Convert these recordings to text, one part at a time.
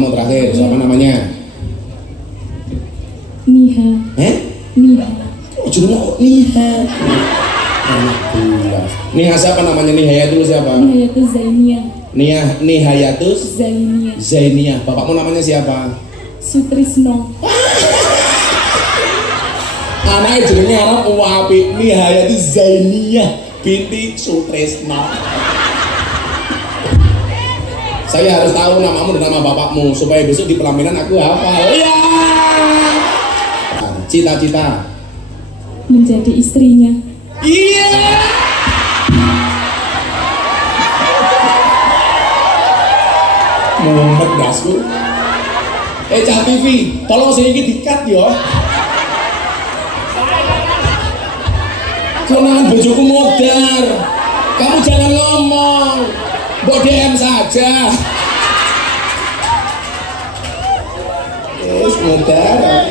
Kamu terakhir, siapa namanya? Niha. Niha. Oh, judulnya kok Niha. Niha siapa namanya? Nihayatul siapa? Nihayatul Zainiyah. Nihayatul Zainiyah. Zainiyah. Bapakmu namanya siapa? Sutrisno. Anaknya jenenge Arab apik. Nihayatul Zainiyah binti Sutrisno. Saya harus tahu namamu dan nama bapakmu supaya besok di pelaminan aku hafal. Ya. Cita-cita menjadi istrinya. Iya. Mumet dasku. Cah TV, tolong saya ini di-cut ya. Konangan bojoku modar. Kamu jangan ngomong. Mbok DM saja. Yes, modar.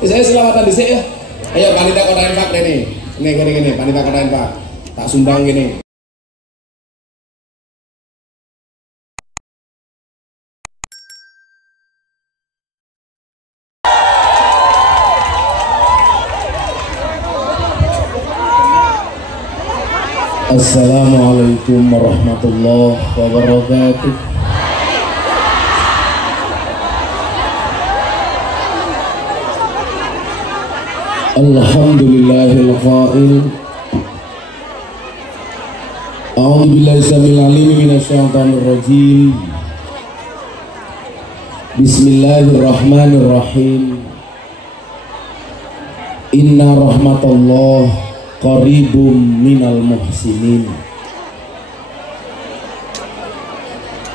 Saya selamatan dhisik ya. Ayo panitia Kota Infak ini. Ini panitia Kota Infak. Tak sumbang gini. Assalamualaikum warahmatullahi wabarakatuh. Alhamdulillahil qail. A'udzu billahi samil alim minasyaitonir rajim. Bismillahirrahmanirrahim. Inna rahmatallah qaribum minal muhsinin.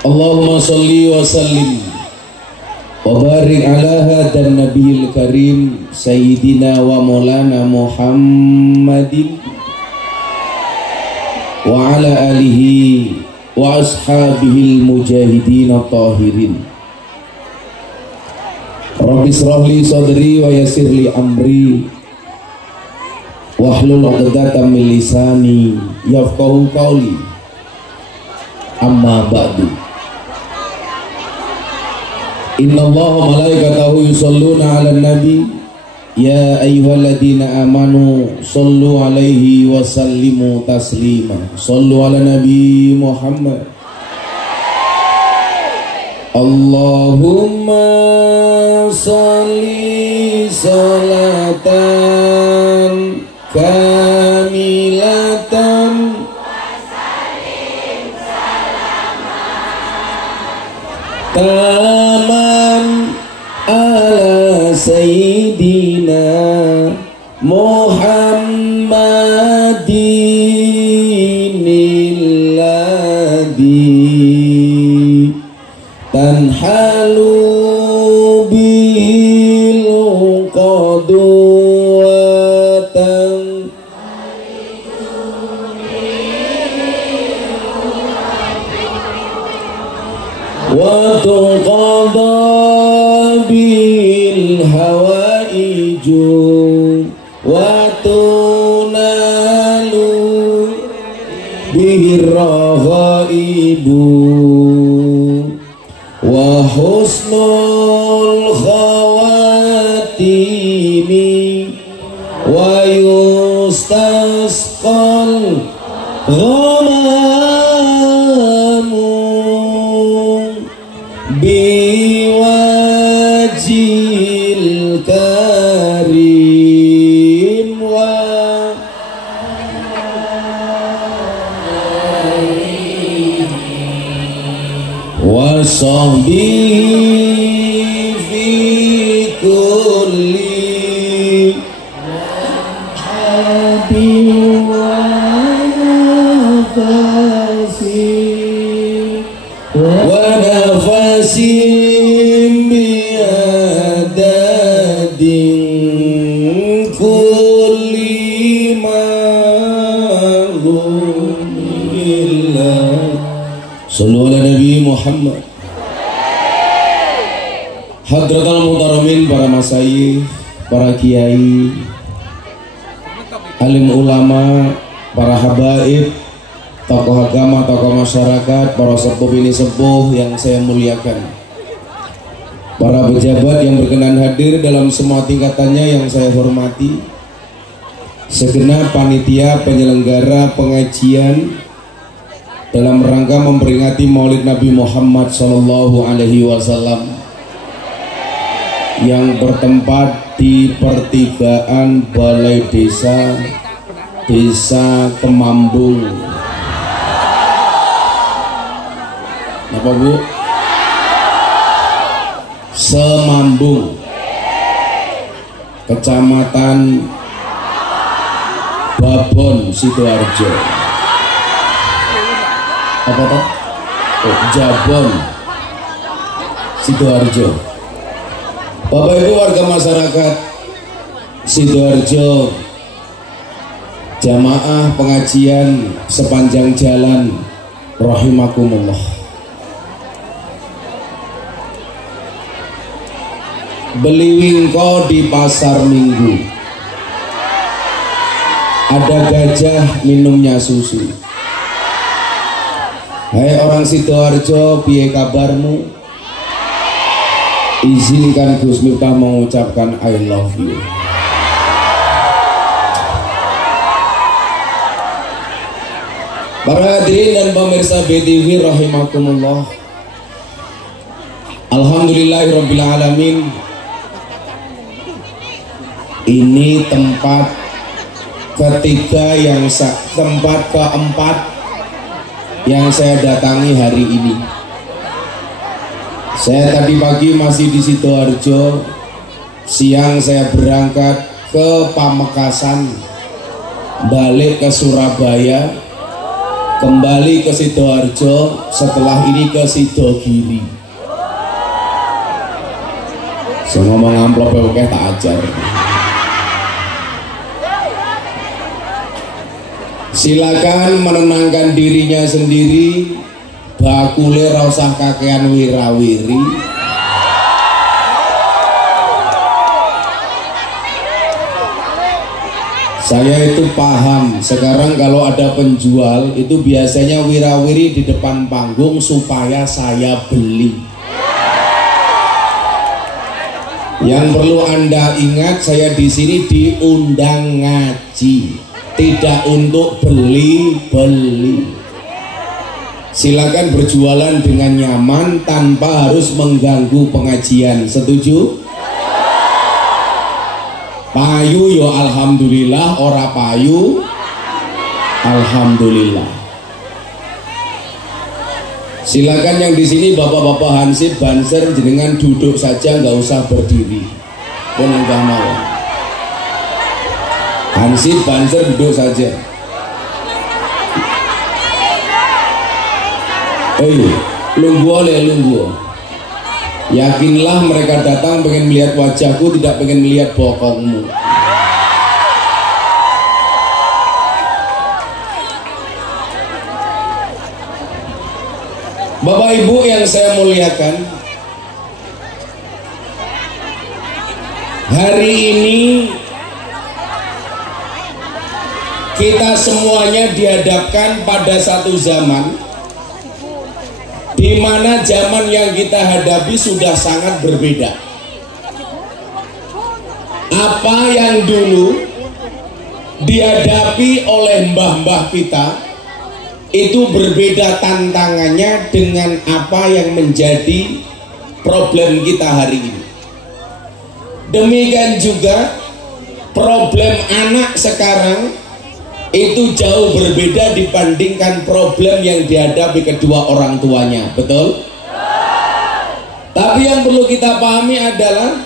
Allahumma sholli wa sallim wa barik ala hadan nabiyil karim sayyidina wa maulana Muhammadin wa ala alihi wa ashabihil mujahidin tahirin. Rabbi shrah li sadri wa yassir li amri wahlul 'uqdatam min lisani yafqahu qawli. Amma ba'du. Innallaha malaikatahu yusholluna 'alan nabi ya ayyuhalladzina amanu shollu 'alaihi wa sallimu taslima. Shollu 'ala nabi Muhammad. Allahumma sholli sholatan kamilatan wasalim salaman taman ala sayyidina Muhammadin alladhi tanhalu bil qadu wa tuqada bil hawaiju wa tunalu bihir raghaibu wa husnul khawatimi wa yustasqal ghamamu biwajil karim wa sahbihi fi kulli habib wa nafasi wa nafasim biadadin kulli ma'lumillah. Sallu ala Nabi Muhammad. Hadratul muhtaramin, para masyayikh, para kiai, alim ulama, para habaib, tokoh agama, tokoh masyarakat, para sepuh ini sepuh yang saya muliakan. para pejabat yang berkenan hadir dalam semua tingkatannya yang saya hormati, segenap panitia penyelenggara pengajian dalam rangka memperingati Maulid Nabi Muhammad SAW yang bertempat di pertigaan Balai Desa Kemambung. Apa Bu? Semambung, Kecamatan Babon, Sidoarjo. Apa toh? Oh, Jabon, Sidoarjo. Bapak Ibu warga masyarakat Sidoarjo, jamaah pengajian sepanjang jalan, rahimakumullah. Beli wingko di pasar Minggu, ada gajah minumnya susu. Hai orang Sidoarjo, piye kabarmu? Izinkan Gus Miftah mengucapkan I love you. Para hadirin dan pemirsa BTV rahimakumullah. Alhamdulillahirabbil alamin. Ini tempat ketiga tempat keempat yang saya datangi hari ini. Saya tadi pagi masih di Sidoarjo, siang saya berangkat ke Pamekasan, balik ke Surabaya, kembali ke Sidoarjo, setelah ini ke Sidogiri. Saya ngomong amplop ya tak ajar. Silakan menenangkan dirinya sendiri, bakule ra usah kakean wirawiri. Saya itu paham, sekarang kalau ada penjual itu biasanya wirawiri di depan panggung supaya saya beli. Yang perlu Anda ingat, saya di sini diundang ngaji, tidak untuk beli-beli. Silakan berjualan dengan nyaman tanpa harus mengganggu pengajian. Setuju? Payu yo alhamdulillah, ora payu alhamdulillah. Silakan yang di sini bapak-bapak hansip banser jenengan duduk saja, nggak usah berdiri. Pun enggak mau. Hansip banser duduk saja. Lungguh oleh lungguh. Yakinlah mereka datang pengen melihat wajahku, tidak pengen melihat bokongmu. Bapak Ibu yang saya muliakan, hari ini kita semuanya dihadapkan pada satu zaman di mana zaman yang kita hadapi sudah sangat berbeda. Apa yang dulu dihadapi oleh mbah-mbah kita itu berbeda tantangannya dengan apa yang menjadi problem kita hari ini. Demikian juga problem anak sekarang itu jauh berbeda dibandingkan problem yang dihadapi kedua orang tuanya. Betul? Tapi yang perlu kita pahami adalah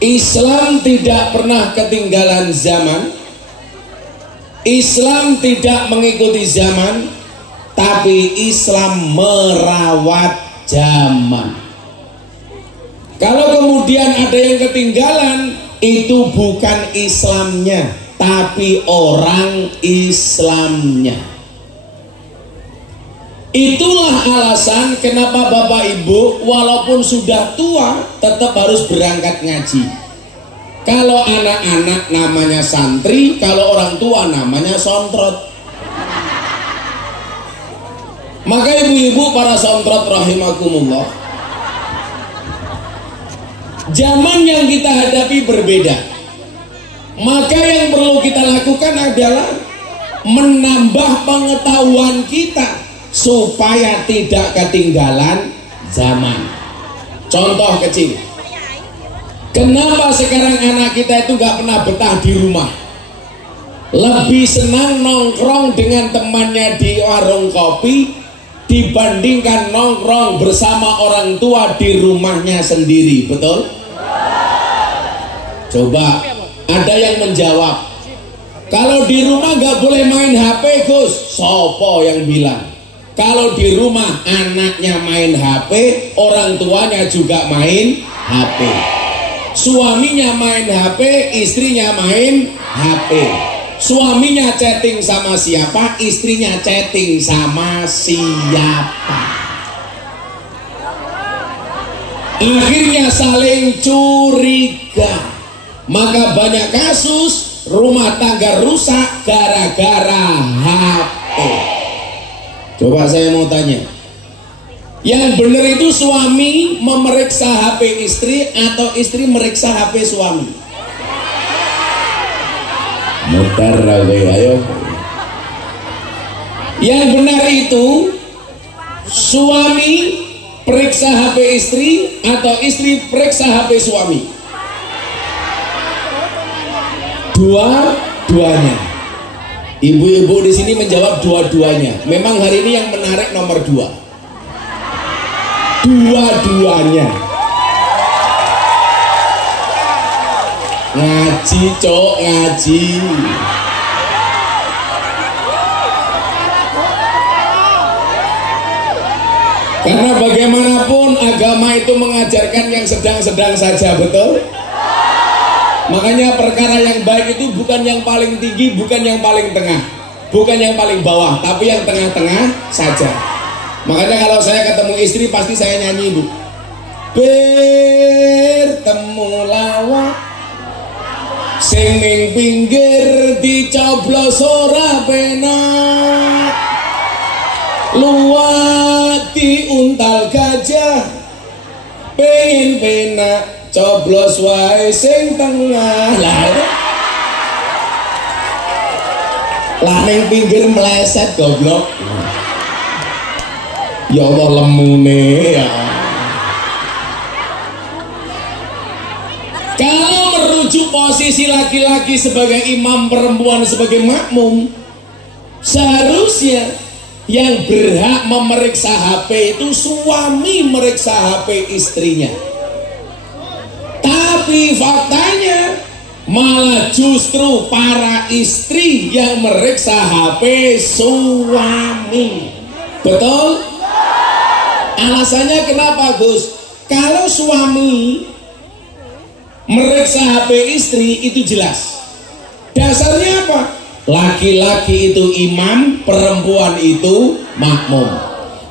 Islam tidak pernah ketinggalan zaman. Islam tidak mengikuti zaman, tapi Islam merawat zaman. Kalau kemudian ada yang ketinggalan, itu bukan Islamnya, tapi orang Islamnya. Itulah alasan kenapa Bapak Ibu walaupun sudah tua tetap harus berangkat ngaji. Kalau anak-anak namanya santri, kalau orang tua namanya sontrot. Maka ibu-ibu para sontrot rahimakumullah, Zaman yang kita hadapi berbeda. Maka yang perlu kita lakukan adalah menambah pengetahuan kita supaya tidak ketinggalan zaman. Contoh kecil, kenapa sekarang anak kita itu gak pernah betah di rumah, lebih senang nongkrong dengan temannya di warung kopi dibandingkan nongkrong bersama orang tua di rumahnya sendiri, betul? Coba ada yang menjawab, kalau di rumah gak boleh main HP Gus. Sopo yang bilang? Kalau di rumah anaknya main HP, orang tuanya juga main HP. Suaminya main HP, istrinya main HP. Suaminya chatting sama siapa, istrinya chatting sama siapa. Akhirnya saling curiga. Maka banyak kasus rumah tangga rusak gara-gara HP. Coba saya mau tanya, yang benar itu suami memeriksa HP istri atau istri meriksa HP suami? Mutar ayo. Yang benar itu suami periksa HP istri atau istri periksa HP suami? Dua-duanya. Ibu-ibu di sini menjawab dua-duanya. Memang hari ini yang menarik nomor 2. Dua-duanya. Ngaji, cok, ngaji. Karena bagaimanapun agama itu mengajarkan yang sedang-sedang saja, betul? Makanya perkara yang baik itu bukan yang paling tinggi, bukan yang paling tengah, bukan yang paling bawah, tapi yang tengah-tengah saja. Makanya kalau saya ketemu istri pasti saya nyanyi, Bu. Bertemu lawak sing ning pinggir dicoblos ora penak, luwak diuntal gajah pengen penak, coblos wae sing tengah. Lah ning pinggir meleset goblok. Ya Allah lemune ya. Kalau merujuk posisi laki-laki sebagai imam, perempuan sebagai makmum, seharusnya yang berhak memeriksa HP itu suami meriksa HP istrinya. Tapi faktanya malah justru para istri yang meriksa HP suami. Betul? Alasannya kenapa, Gus? Kalau suami meriksa HP istri itu jelas. Dasarnya apa? Laki-laki itu imam, perempuan itu makmum.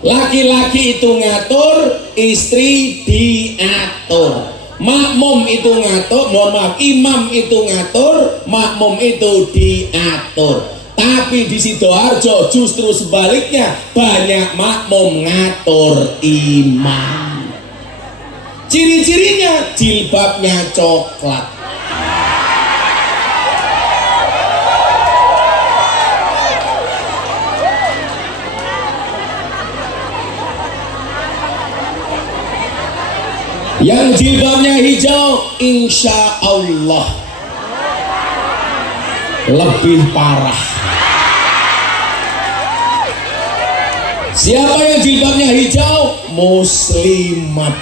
Laki-laki itu ngatur, istri diatur. Makmum itu ngatur, mohon maaf, imam itu ngatur, makmum itu diatur. Tapi di Sidoarjo justru sebaliknya, banyak makmum ngatur imam. Ciri-cirinya jilbabnya coklat. Yang jilbabnya hijau, insya Allah lebih parah. Siapa yang jilbabnya hijau? Muslimat.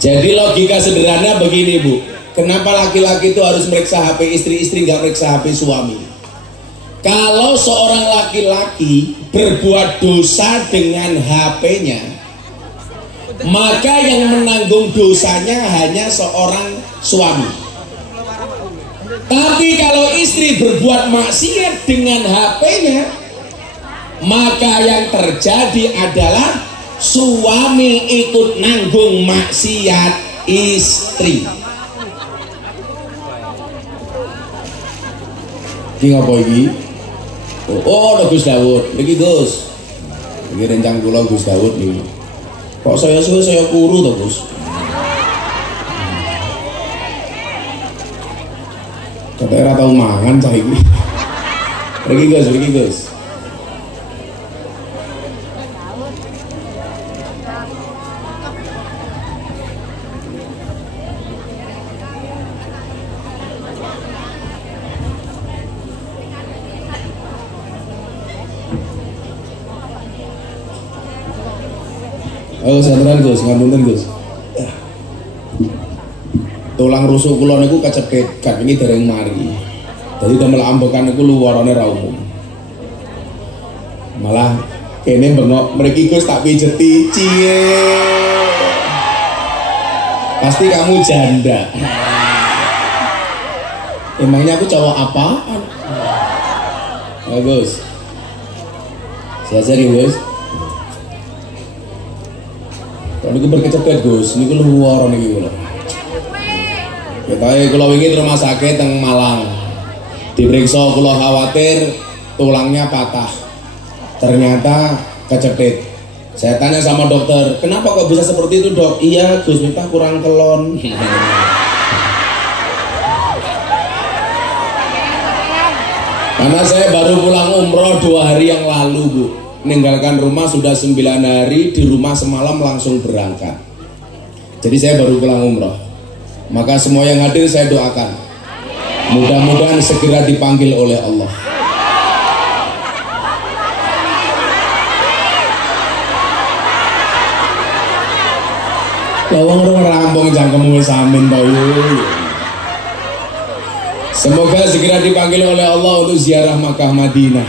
Jadi logika sederhana begini, Bu. Kenapa laki-laki itu harus meriksa HP istri, istri nggak meriksa HP suami? Kalau seorang laki-laki berbuat dosa dengan HP-nya, maka yang menanggung dosanya hanya seorang suami. Tapi kalau istri berbuat maksiat dengan HP-nya, maka yang terjadi adalah suami ikut nanggung maksiat istri. Ini apa ini? Oh, ada Gus Dawud. Ini Gus. Ini rencang kula Gus Dawud ini. Kok saya suwe saya kuru toh, Gus? Katanya ora tau mangan cah iki. Pergi Gus. Oh, santeran Gus, ngapunten Gus. Tulang rusuk kula niku kecethit, kat wingi dereng mari. Dadi damel ambekan niku luwarane ra umum. Malah kene bengok mriki Gus tak pijeti cie. Pasti kamu janda. Emangnya aku cowok apaan? Oh, Gus. Sehat-sehat ya, Gus. Kalau niku berkecepet Gus, niku luar niki kula. Ketahe kula wingi rumah sakit teng Malang. Diperiksa kula khawatir tulangnya patah. Ternyata kecepet. Saya tanya sama dokter, "Kenapa kok bisa seperti itu, Dok?" "Iya, Gus, Miftah kurang kelon." Karena saya baru pulang umroh 2 hari yang lalu, Bu. Meninggalkan rumah sudah 9 hari, di rumah semalam langsung berangkat. Jadi saya baru pulang umroh. Maka semua yang hadir saya doakan, mudah-mudahan segera dipanggil oleh Allah. Lawang orang rampung jangkemu wis amin tau. Semoga segera dipanggil oleh Allah untuk ziarah Makkah Madinah.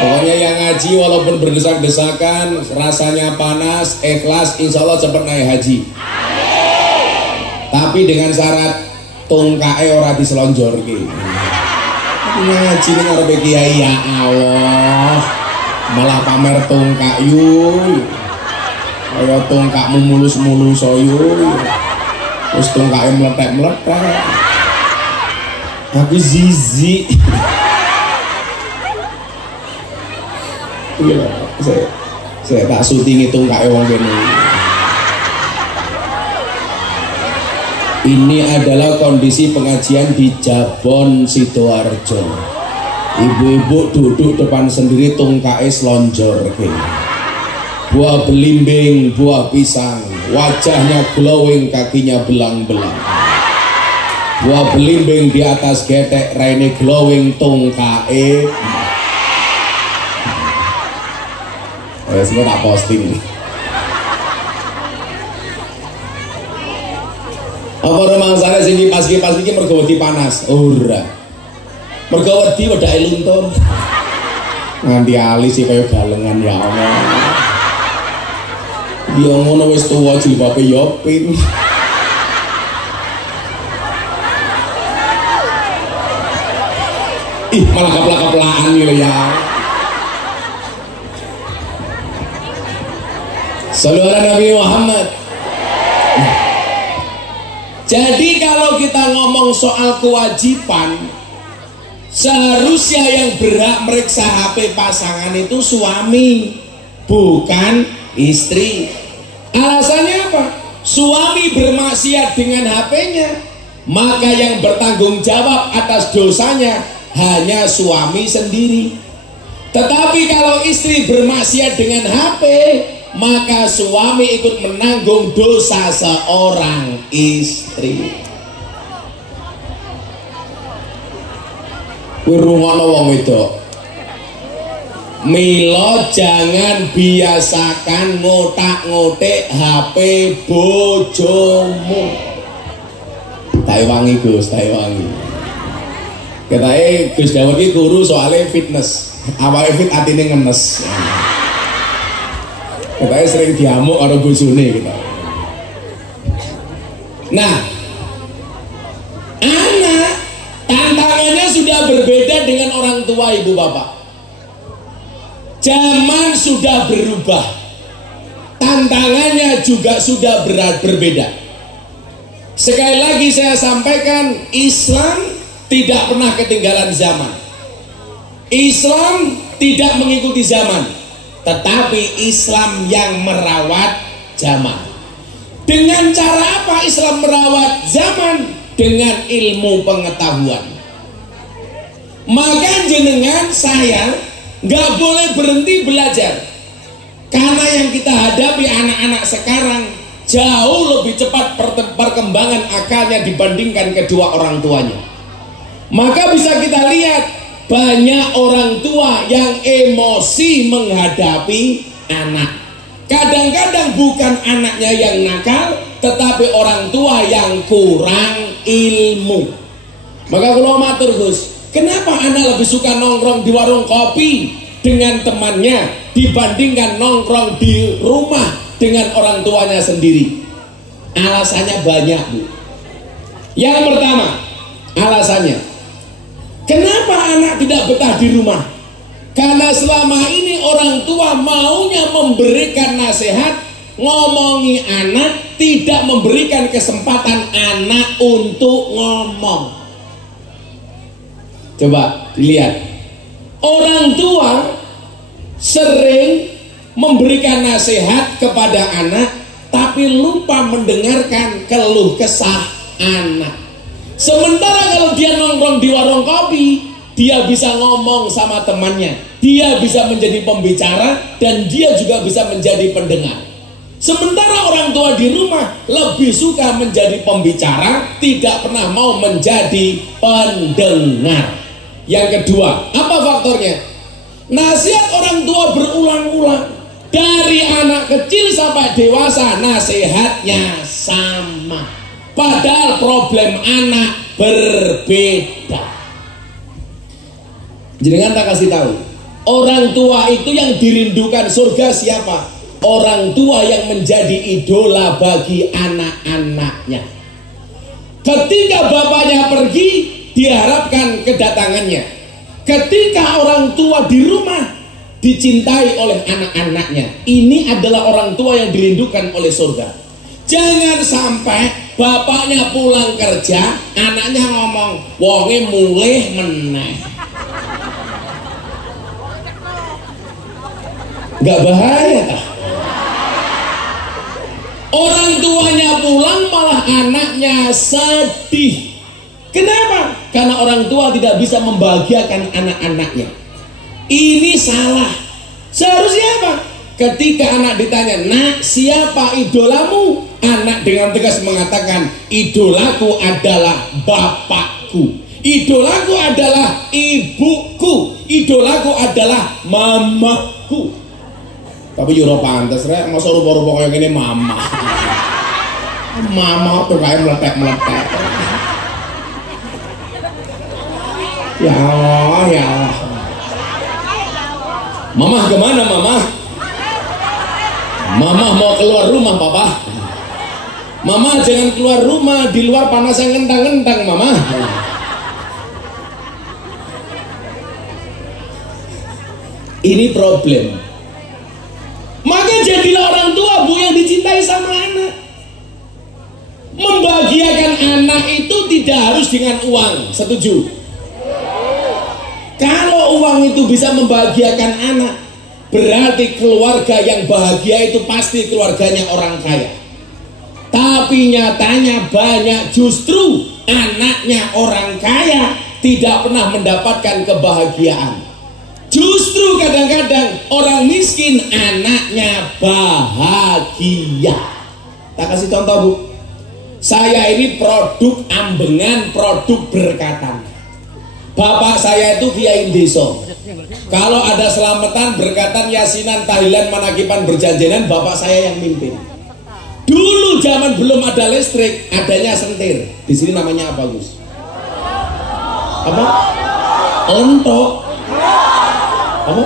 Pokoknya yang ngaji walaupun berdesak-desakan, rasanya panas, ikhlas, insya Allah cepat naik haji. Tapi dengan syarat tungkae ora diselonjorke. Ngaji ning arepe kiai ya Allah. Malah pamer tungkak yuk. Kaya tungkakmu mulus-mulus yuk. Terus tungkake meletek-meletek. Aku zizi. Iya, saya tak syuting itu nggak wong kene. Ini adalah kondisi pengajian di Jabon Sidoarjo. Ibu-ibu duduk depan sendiri tungkae selonjor ke. Buah belimbing, buah pisang, wajahnya glowing, kakinya belang-belang. Buah belimbing di atas getek, raine glowing, tungkae. Semua tak posting. Apa rumah sana sing kipas-kipas iki mergo wedi panas? Ora. Mergo wedi wedake luntur. Nganti alis sih kaya galengan ya Allah. Dia ngono wis tuwa jilbabe yo pin. Ih, malah kaplak-kaplakan gitu ya. Sallallahu alaihi Nabi Muhammad. Jadi kalau kita ngomong soal kewajiban, seharusnya yang berhak meriksa HP pasangan itu suami, bukan istri. Alasannya apa? Suami bermaksiat dengan HP-nya, maka yang bertanggung jawab atas dosanya hanya suami sendiri. Tetapi kalau istri bermaksiat dengan HP, maka suami ikut menanggung dosa seorang istri. Kurungono wong wedok, milo jangan biasakan ngotak-ngotik HP bojomu. Taiwangi Gus, taiwangi. Katae Gus Dawud iki guru soalnya fitness, awalnya fit atine ngenes. Katanya sering diamuk karo bojone gitu. Nah, anak tantangannya sudah berbeda dengan orang tua ibu bapak. Zaman sudah berubah, tantangannya juga sudah berbeda. Sekali lagi saya sampaikan, Islam tidak pernah ketinggalan zaman. Islam tidak mengikuti zaman. tetapi Islam yang merawat zaman. Dengan cara apa Islam merawat zaman? Dengan ilmu pengetahuan. Maka jenengan saya nggak boleh berhenti belajar, karena yang kita hadapi anak-anak sekarang jauh lebih cepat perkembangan akalnya dibandingkan kedua orang tuanya. Maka bisa kita lihat banyak orang tua yang emosi menghadapi anak. Kadang-kadang bukan anaknya yang nakal, tetapi orang tua yang kurang ilmu. Maka kalau matur Gus, kenapa anak lebih suka nongkrong di warung kopi dengan temannya dibandingkan nongkrong di rumah dengan orang tuanya sendiri? Alasannya banyak, Bu. Yang pertama, alasannya, kenapa anak tidak betah di rumah? Karena selama ini orang tua maunya memberikan nasihat, ngomongi anak, tidak memberikan kesempatan anak untuk ngomong. Coba dilihat, orang tua sering memberikan nasihat kepada anak, tapi lupa mendengarkan keluh kesah anak. Sementara kalau dia nongkrong di warung kopi, dia bisa ngomong sama temannya, dia bisa menjadi pembicara, dan dia juga bisa menjadi pendengar. Sementara orang tua di rumah lebih suka menjadi pembicara, tidak pernah mau menjadi pendengar. Yang kedua, apa faktornya? Nasihat orang tua berulang-ulang. Dari anak kecil sampai dewasa nasihatnya sama, padahal problem anak berbeda. Jangan tak kasih tahu, orang tua itu yang dirindukan surga siapa? Orang tua yang menjadi idola bagi anak-anaknya. Ketika bapaknya pergi, diharapkan kedatangannya. Ketika orang tua di rumah, dicintai oleh anak-anaknya. Ini adalah orang tua yang dirindukan oleh surga. Jangan sampai bapaknya pulang kerja, anaknya ngomong, wonge mulih meneh. Gak bahaya tak? Orang tuanya pulang malah anaknya sedih. Kenapa? Karena orang tua tidak bisa membahagiakan anak-anaknya. Ini salah. Seharusnya apa? Ketika anak ditanya, nak siapa idolamu? Anak dengan tegas mengatakan, idolaku adalah bapakku, idolaku adalah ibuku, idolaku adalah mamaku. Tapi yo pantes rek, masa rupa-rupa kayak gini mama. Mama tuh kayak meletek-meletek. Ya Allah, ya Allah. Mama kemana mama? Mama mau keluar rumah papa. Mama jangan keluar rumah, di luar panasnya ngentang-ngentang mama. Ini problem. Maka jadilah orang tua Bu yang dicintai sama anak. Membahagiakan anak itu tidak harus dengan uang. Setuju? Kalau uang itu bisa membahagiakan anak, berarti keluarga yang bahagia itu pasti keluarganya orang kaya. Tapi nyatanya banyak justru anaknya orang kaya tidak pernah mendapatkan kebahagiaan. Justru kadang-kadang orang miskin anaknya bahagia. Tak kasih contoh Bu. Saya ini produk ambengan, produk berkatan. Bapak saya itu kiai desa. Kalau ada selamatan, berkatan, yasinan, tahlilan, manakipan, berjanjinan, bapak saya yang mimpin. Dulu zaman belum ada listrik, adanya sentir. Di sini namanya apa Gus? Apa? Entok. Apa?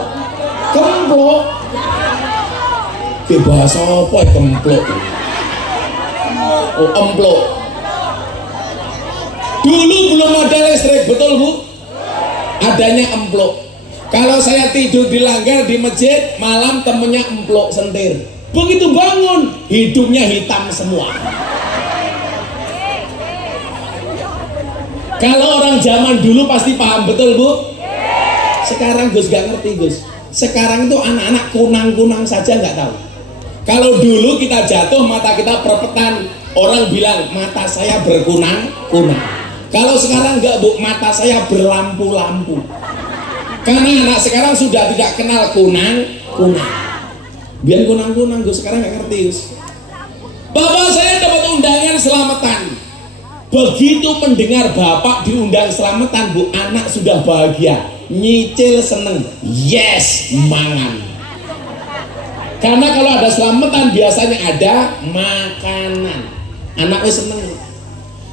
Kemplok. Ke bahasa apa ya kemplok? Oh, emplok. Dulu belum ada listrik, betul Bu? Adanya emplok. Kalau saya tidur di langgar di masjid, malam temennya emplok sentir. Begitu bangun, hidungnya hitam semua. Kalau orang zaman dulu pasti paham, betul Bu? Sekarang Gus gak ngerti Gus. Sekarang itu anak-anak kunang-kunang saja nggak tahu. Kalau dulu kita jatuh mata kita perpetan, orang bilang mata saya berkunang-kunang. Kalau sekarang nggak Bu, mata saya berlampu-lampu. Karena anak sekarang sudah tidak kenal kunang-kunang. Biar kunang-kunang, gue sekarang nggak ngerti. Bapak saya dapat undangan selamatan. Begitu mendengar bapak diundang selamatan, Bu, anak sudah bahagia, nyicil seneng, yes, mangan. Karena kalau ada selamatan biasanya ada makanan. Anaknya seneng.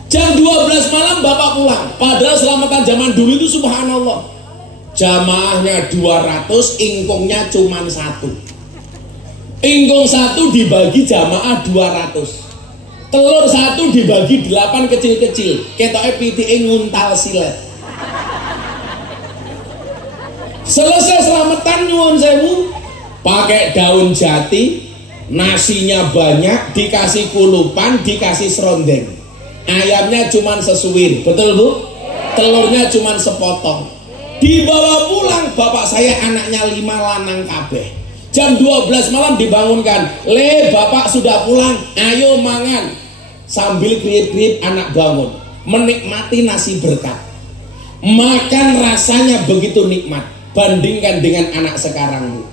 Jam 12 malam bapak pulang. Padahal selamatan zaman dulu itu subhanallah, jamaahnya 200, ingkungnya cuma 1. Ingkung 1 dibagi jamaah 200. Telur 1 dibagi 8 kecil-kecil. Ketoknya pitike nguntal silet. Selesai selamatan nyuwun sewu, pakai daun jati, nasinya banyak, dikasih kulupan, dikasih serondeng. Ayamnya cuma sesuwir, betul Bu? Telurnya cuma sepotong. Dibawa pulang bapak saya, anaknya 5 lanang kabeh. Jam 12 malam dibangunkan, "Le, bapak sudah pulang, ayo mangan." Sambil kriip-kriip anak bangun, menikmati nasi berkat. Makan rasanya begitu nikmat. Bandingkan dengan anak sekarang, Bu.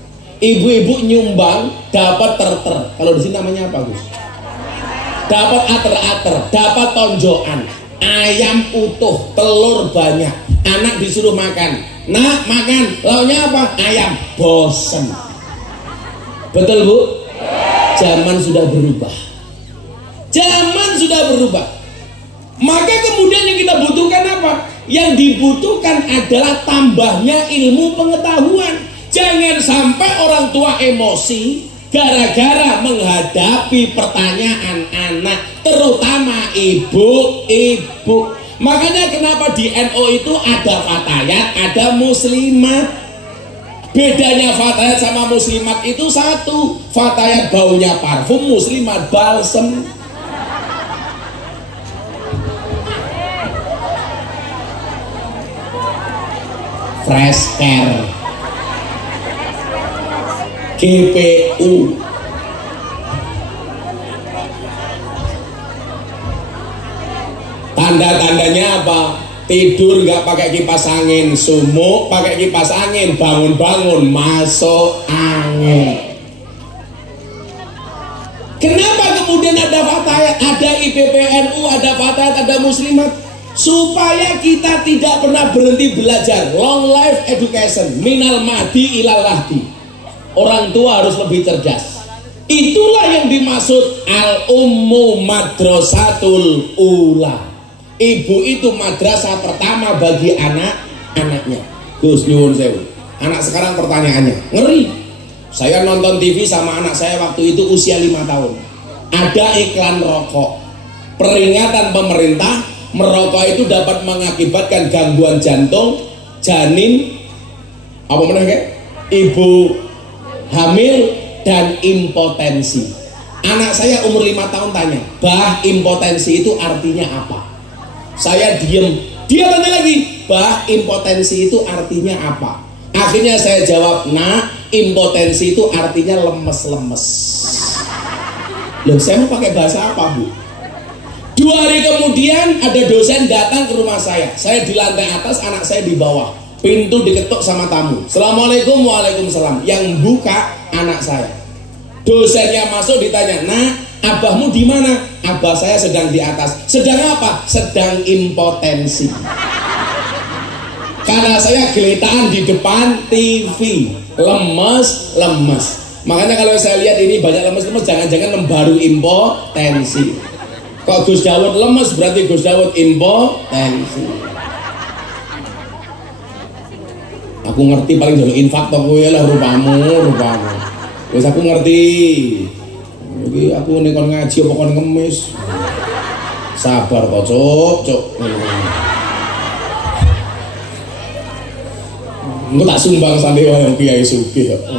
Ibu-ibu nyumbang dapat terter. Kalau di sini namanya apa, Gus? Dapat ater-ater, dapat tonjokan, ayam utuh, telur banyak. Anak disuruh makan. Nak, makan. Lauknya apa? Ayam. Bosen. Betul Bu? Zaman sudah berubah. Zaman sudah berubah. Maka kemudian yang kita butuhkan apa? Yang dibutuhkan adalah tambahnya ilmu pengetahuan. Jangan sampai orang tua emosi gara-gara menghadapi pertanyaan anak, terutama ibu-ibu. Makanya kenapa di NU itu ada fatayat, ada muslimat. Bedanya fatayat sama muslimat itu satu, fatayat baunya parfum, muslimat balsem. Fresh Air, GPU. Tanda-tandanya apa? Tidur nggak pakai kipas angin, sumuk pakai kipas angin, bangun-bangun masuk angin. Kenapa kemudian ada fatayat, ada IPPNU, ada fatayat, ada muslimat? Supaya kita tidak pernah berhenti belajar. Long life education, minal mahdi ilal lahdi. Orang tua harus lebih cerdas. Itulah yang dimaksud al-ummu madrasatul ula. Ibu itu madrasah pertama bagi anak-anaknya. Gus nyuwun sewu. Anak sekarang pertanyaannya ngeri. Saya nonton TV sama anak saya waktu itu usia 5 tahun. Ada iklan rokok. Peringatan pemerintah, merokok itu dapat mengakibatkan gangguan jantung, janin, apa namanya kayak? Ibu hamil dan impotensi. Anak saya umur 5 tahun tanya, "Bah, impotensi itu artinya apa?" Saya diem. Dia tanya lagi, "Bah, impotensi itu artinya apa?" Akhirnya saya jawab, "Nak, impotensi itu artinya lemes-lemes." Loh, saya mau pakai bahasa apa, Bu? 2 hari kemudian ada dosen datang ke rumah saya. Saya di lantai atas, anak saya di bawah. Pintu diketuk sama tamu. "Assalamualaikum." "Waalaikumsalam." Yang buka anak saya. Dosennya masuk ditanya, "Nak, abahmu di mana?" "Abah saya sedang di atas." "Sedang apa?" "Sedang impotensi." Karena saya geletaan di depan TV, lemes. Makanya kalau saya lihat ini banyak lemes-lemes, jangan-jangan baru impotensi. Kok Gus Dawud lemes, berarti Gus Dawud impotensi. Aku ngerti paling dulu infak toh kowe lah rupamu. Wis aku ngerti. Iki aku nek kon ngaji apa kon ngemis. Sabar toh, Cuk. Engko tak sumbang santri wae kiai sugih kok.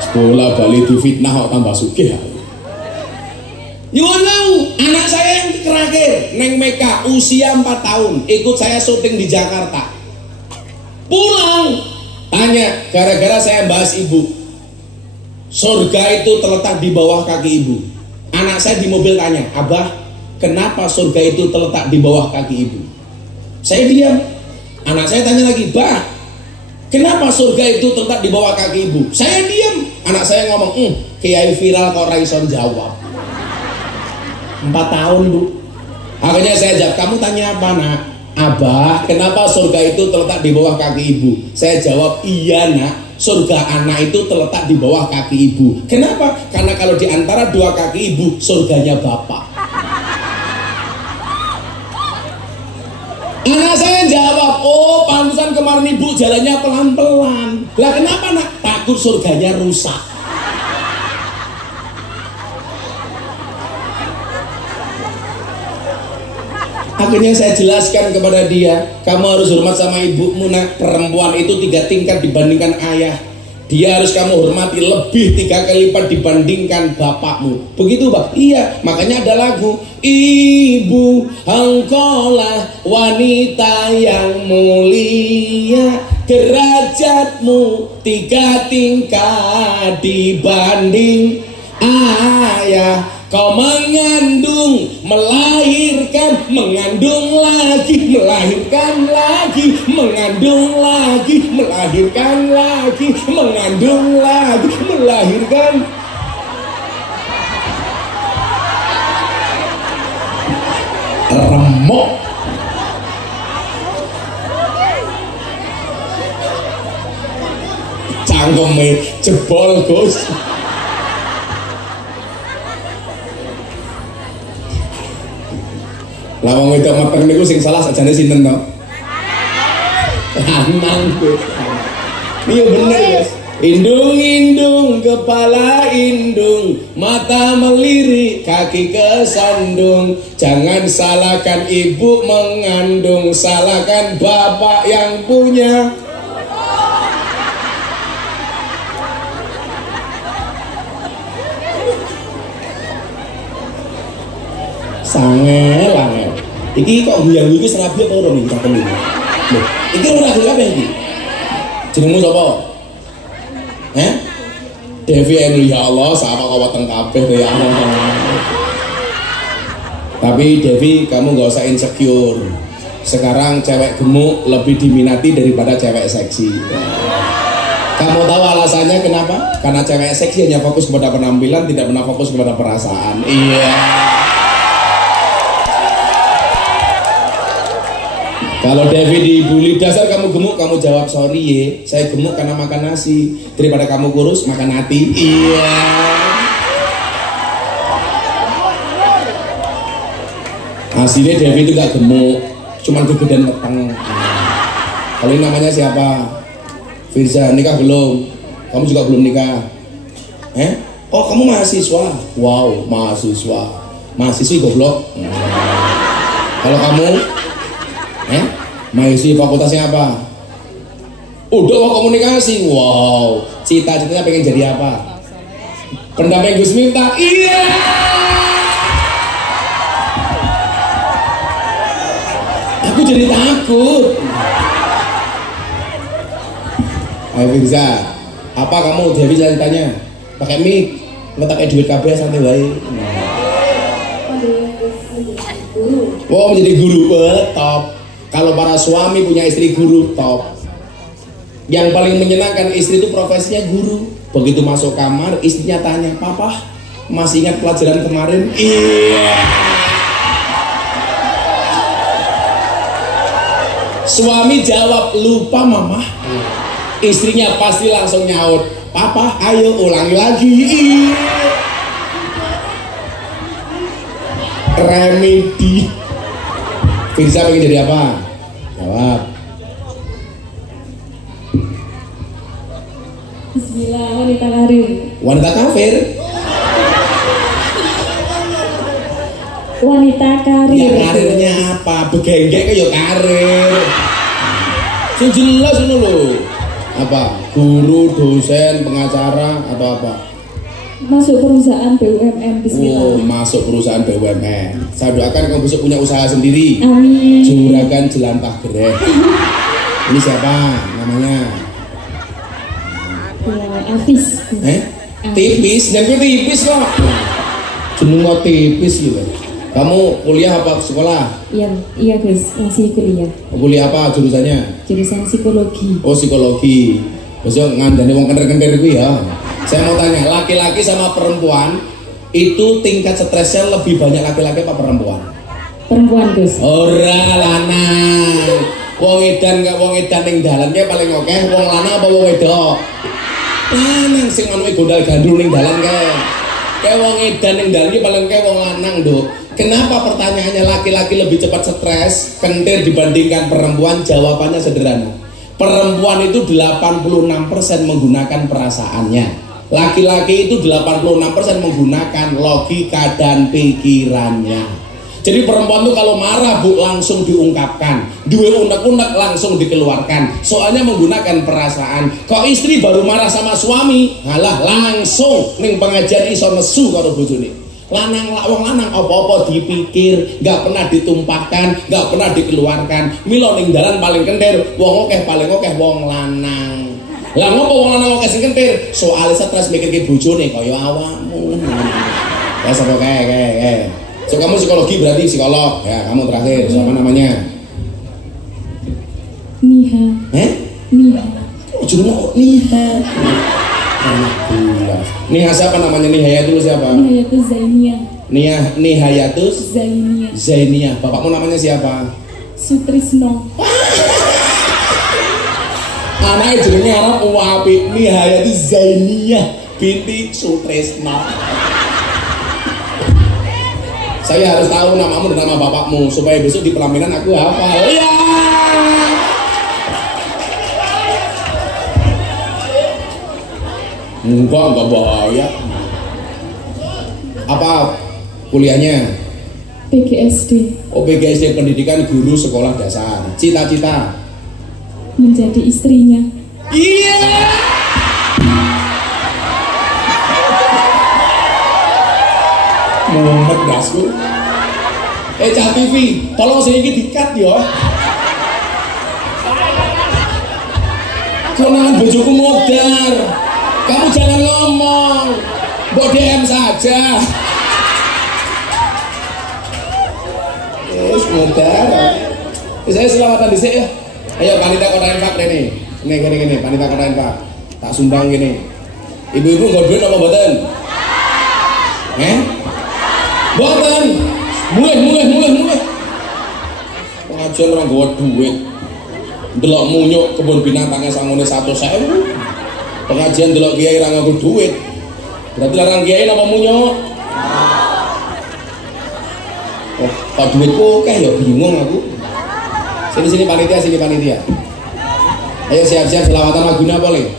Sekolah bali difitnah kok tambah sugih. Nyuwun anak saya yang terakhir neng Meka usia 4 tahun ikut saya syuting di Jakarta. Pulang Tanya, gara-gara saya bahas ibu, surga itu terletak di bawah kaki ibu. Anak saya di mobil tanya, Abah, kenapa surga itu terletak di bawah kaki ibu? Saya diam. Anak saya tanya lagi, Bah, kenapa surga itu terletak di bawah kaki ibu? Saya diam. Anak saya ngomong, kiai viral kok raison jawab. 4 tahun bu. Akhirnya saya jawab, kamu tanya apa nak? Abah, kenapa surga itu terletak di bawah kaki ibu? Saya jawab, iya nak, surga anak itu terletak di bawah kaki ibu. Kenapa? Karena kalau di antara 2 kaki ibu, surganya bapak. Anak saya jawab, oh pantesan kemarin ibu jalannya pelan-pelan. Lah kenapa nak? Takut surganya rusak. Akhirnya saya jelaskan kepada dia, kamu harus hormat sama ibumu nak. Perempuan itu 3 tingkat dibandingkan ayah. Dia harus kamu hormati lebih 3 kali lipat dibandingkan bapakmu. Begitu Pak? Iya, makanya ada lagu, ibu engkaulah wanita yang mulia, derajatmu 3 tingkat dibanding ayah. Kau mengandung, melahirkan, mengandung lagi, melahirkan lagi, mengandung lagi, melahirkan lagi, mengandung lagi, melahirkan. Remuk. Cangkeme jebol Gus. Lawang itu mateng niku sing salah sajane sinten to? Lanang Gus. Iya bener Gus. Indung-indung kepala indung, mata melirik, kaki kesandung. Jangan salahkan ibu mengandung, salahkan bapak yang punya. Sangel. Iki kok guyang iki serabi apa ora iki cakep iki. Lho, iki ora ragu kabeh iki. Jenengmu sapa? Devi Enu, ya Allah, sama kau weteng kabeh ya Allah. Tapi Devi, kamu gak usah insecure. Sekarang cewek gemuk lebih diminati daripada cewek seksi. Kamu tahu alasannya kenapa? Karena cewek seksi hanya fokus kepada penampilan, tidak pernah fokus kepada perasaan. Iya. Kalau Devi dibully, dasar kamu gemuk, kamu jawab sorry ye, saya gemuk karena makan nasi. Daripada kamu kurus, makan hati. Iya. Hasilnya Devi itu gak gemuk, cuman kegedean meteng. Kalau ini namanya siapa? Firza, nikah belum? Kamu juga belum nikah? Oh kamu mahasiswa? Wow, mahasiswa. Mahasiswi goblok. Kalau kamu? Mahasiswa fakultasnya apa? Udah mau komunikasi. Wow, cita-citanya pengen jadi apa? Pendamping Gus Miftah. Iya. Aku jadi takut. Ayo Firza, apa kamu Devi ceritanya? Pakai mic, nggak pakai duit kabeh santai wae. Wow, menjadi guru, top. Kalau para suami punya istri guru, top. Yang paling menyenangkan istri itu profesinya guru. Begitu masuk kamar, istrinya tanya, Papa, masih ingat pelajaran kemarin? Iya. Suami jawab, lupa mama. Istrinya pasti langsung nyaut, Papa, ayo ulangi lagi. Iya. Remedi. Firza pengen jadi apa? Jawab. Bismillah, wanita karir. Wanita kafir. Wanita karir. Ya karirnya apa? Begenggek ya karir. Sing jelas ngono lho. Apa? Guru, dosen, pengacara atau apa? Masuk perusahaan BUMN. Bismillah. Oh, masuk perusahaan BUMN. Saya doakan kamu besok punya usaha sendiri. Amin. Juragan Jelantah Gereh. Ini siapa namanya? Afis. Tipis, yang tipis kok. Jeneng kok tipis gitu. Kamu kuliah apa sekolah? Iya Gus, masih kuliah. Kuliah apa jurusannya? Jurusan psikologi. Oh psikologi. Terus ngandani wong kenter-kenter itu ya. Saya mau tanya, laki-laki sama perempuan itu tingkat stresnya lebih banyak laki-laki apa perempuan? Perempuan Gus. Ora lanang. Wong edan ning dalan kae paling akeh wong lanang apa wong wedok? Lanang sing anu gondal gandrung ning dalan kae. Kayak wong edan ning dalan iki paling akeh wong lanang, Nduk. Kenapa pertanyaannya laki-laki lebih cepat stres, kentir dibandingkan perempuan? Jawabannya sederhana. Perempuan itu 86% menggunakan perasaannya. Laki-laki itu 86% menggunakan logika dan pikirannya. Jadi perempuan tuh kalau marah bu langsung diungkapkan, duwe unek-unek langsung dikeluarkan. Soalnya menggunakan perasaan. Kok istri baru marah sama suami, halah langsung ning pengajian iso nesu karo bojone. Wong lanang apa-apa dipikir, nggak pernah ditumpahkan, nggak pernah dikeluarkan. Milo ning dalan paling kentir, wong paling akeh wong lanang. Lah ngopo wong lanang akeh sing kentir? Soale stres mikirke bojone kaya awakmu. Ya sapa kae. So kamu psikologi berarti psikolog. Ya, kamu terakhir. Siapa namanya? Niha. Niha. Oh, jenenge Niha. Niha siapa namanya? Nihayatul siapa? Nihayatul Zainiyah. Nihayatul Zainiyah. Bapakmu namanya siapa? Sutrisno. Anaknya jenenge Arab apik. Nihayatul Zainiyah binti Sutrisno. Saya harus tahu namamu dan nama bapakmu supaya besok di pelaminan aku hafal. Ya. Enggak bahaya. Apa kuliahnya? PGSD. Oh, PGSD pendidikan guru sekolah dasar. Cita-cita? Menjadi istrinya. Iya. Mumet dasku. Cah TV, tolong saya ini di-cut ya. Konangan bojoku modar. Kamu jangan ngomong, mbok DM saja. Modar. Saya selamatan dhisik ya. Ayo panitia kota infak ini. Ini panitia kota infak. Tak sumbang gini. Ibu-ibu nggak duit apa mboten? Mboten. Mulih. Pengajian orang gawa duit. Delok munyuk kebun binatangnya sangune 100.000. Pengajian delok kiai ra nganggo duit. Berarti larang kiai napa munyuk? Oh, pak duitku akeh ya bingung aku. Sini panitia. Ayo siap-siap selawatan laguna boleh?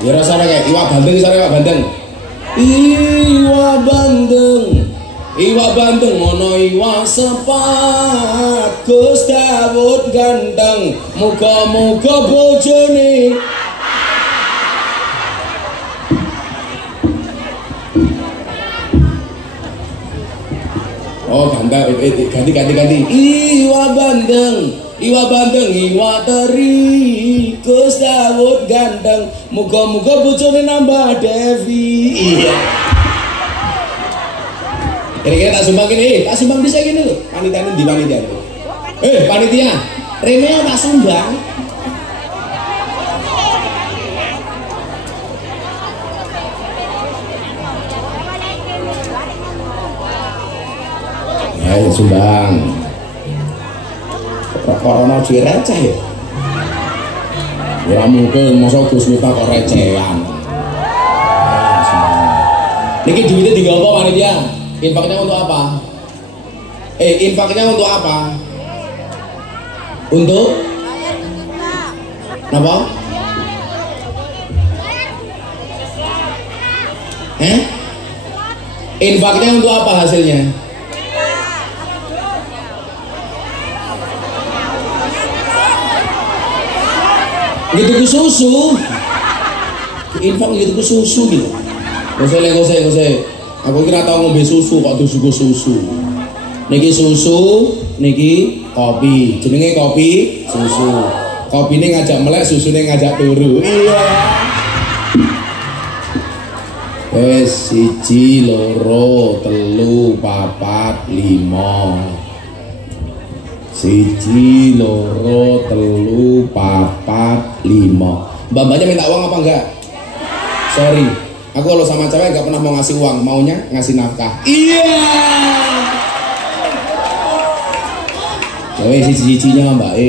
Ya rasanya kayak Iwa Bandeng sare Iwa Bandeng. Iwa Bandeng mono iwa sepat Gus Dawud ganteng muga-muga bojone oh ganti Iwa Bandeng Iwa teri Gus Dawud ganteng muga-muga bojone nambah Devi. Iya. Kira-kira tak sumbang gini, tak sumbang bisa gini loh. Panitia ini di panitia. Panitia, remnya tak sumbang. Ayo sumbang. Corona cuy receh ya. Ya mungkin masa Gus Miftah kok recehan. Niki duitnya tiga apa panitia? Infaknya untuk apa? Infaknya untuk apa? Untuk? Apa? Infaknya untuk apa hasilnya? Gitu ke susu. Infak gitu ke susu gitu. Gosek. Aku kira tau ngombe susu kok tuku susu. Niki susu, niki kopi. Jenenge kopi susu. Kopine ngajak melek, susune ngajak turu. Iya. Wes 1 2 3 4 5. 1 2 3 4 5. Mbak-mbaknya minta uang apa enggak? Sorry, aku kalau sama cewek gak pernah mau ngasih uang, maunya ngasih nafkah. Iya. Cewek siji-sijinya mbak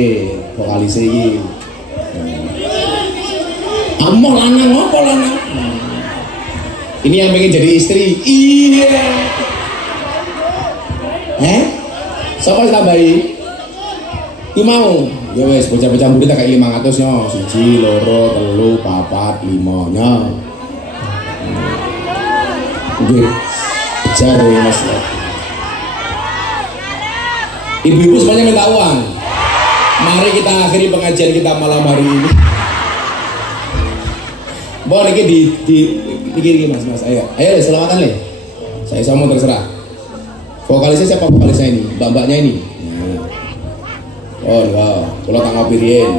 vokalis iki. Amoh lanang apa lanang? Ini yang pengen jadi istri. Iya. Siapa yang tambahi? Ku mau. Ya wes bocah-bocah murid kayak 500 nya. 1 2 3 4 5 nya. Oke. Jare Mas. Ibu-ibu semuanya minta uang. Mari kita akhiri pengajian kita malam hari ini. Boleh lagi di mas. Ayo selamatan le. Saya mau terserah. Vokalisnya siapa vokalisnya ini? Mbak-mbaknya ini. Oh enggak, kalau tak ngopirin.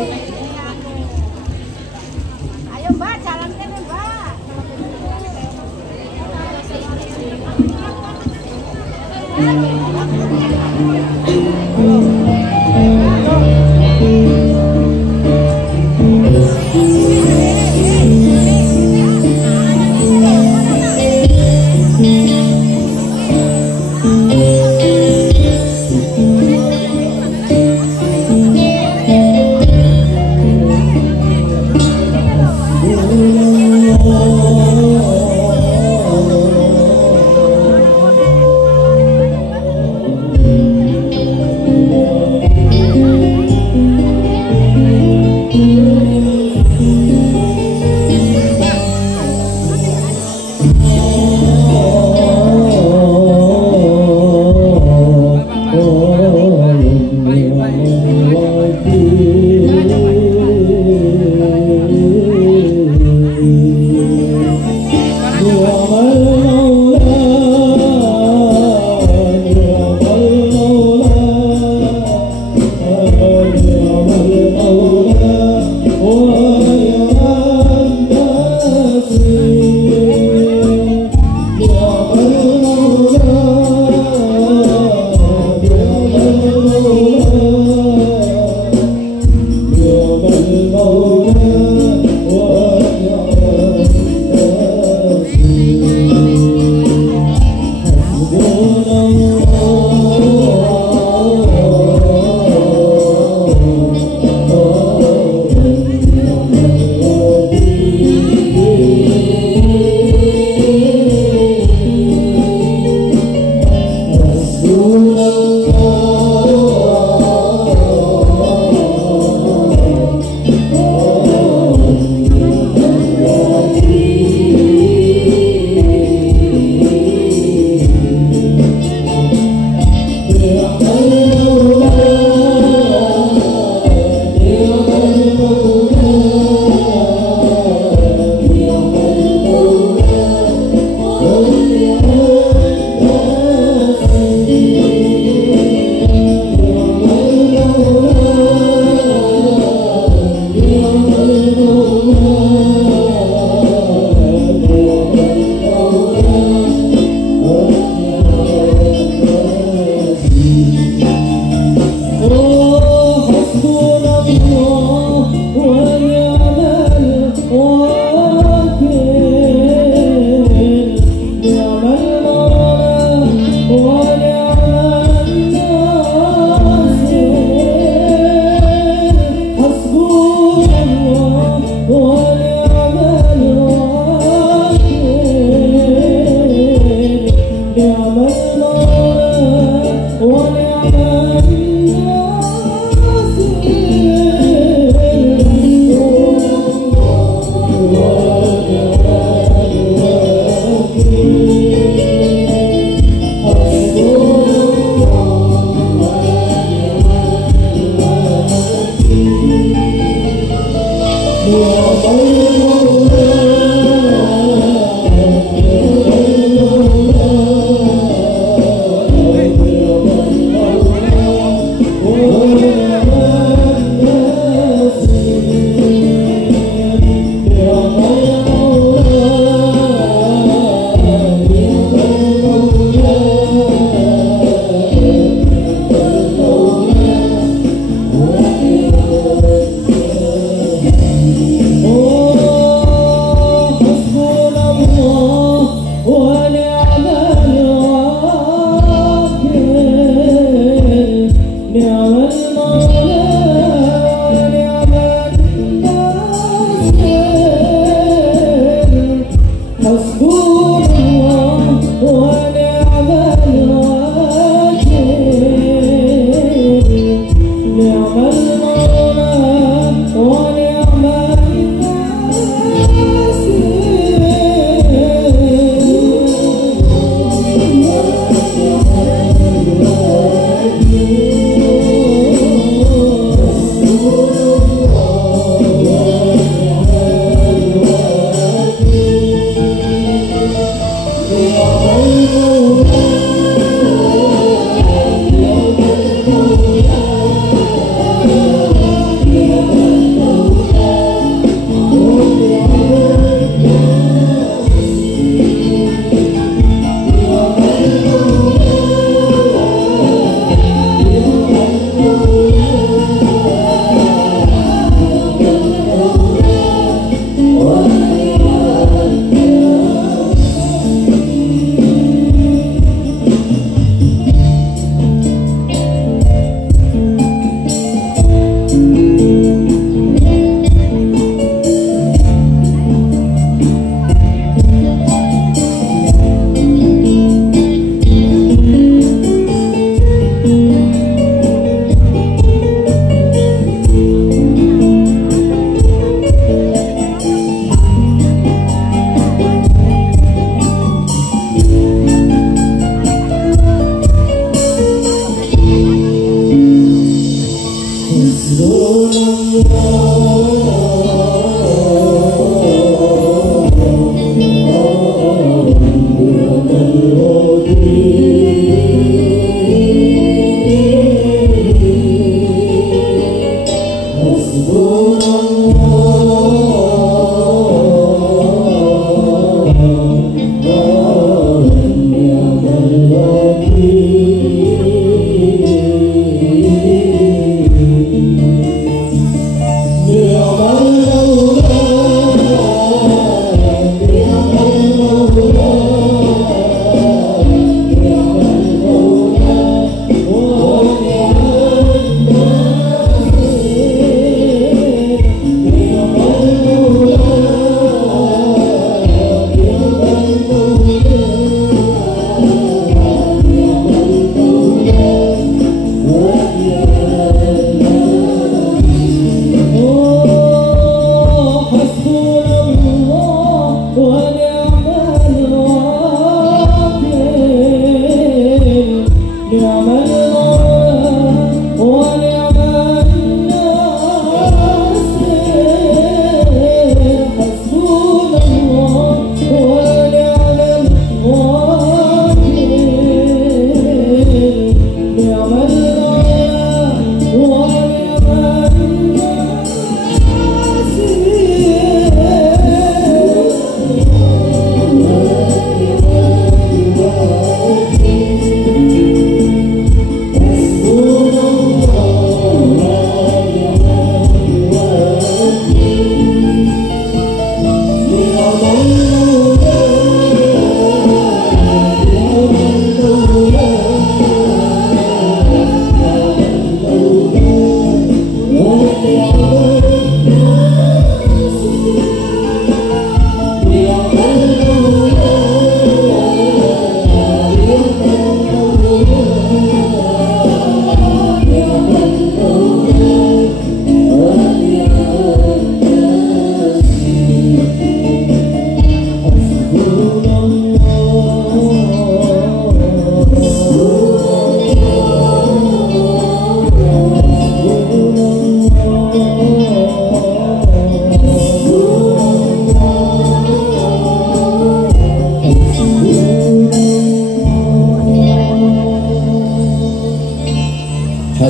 Ayo mbak, jalan sini mbak.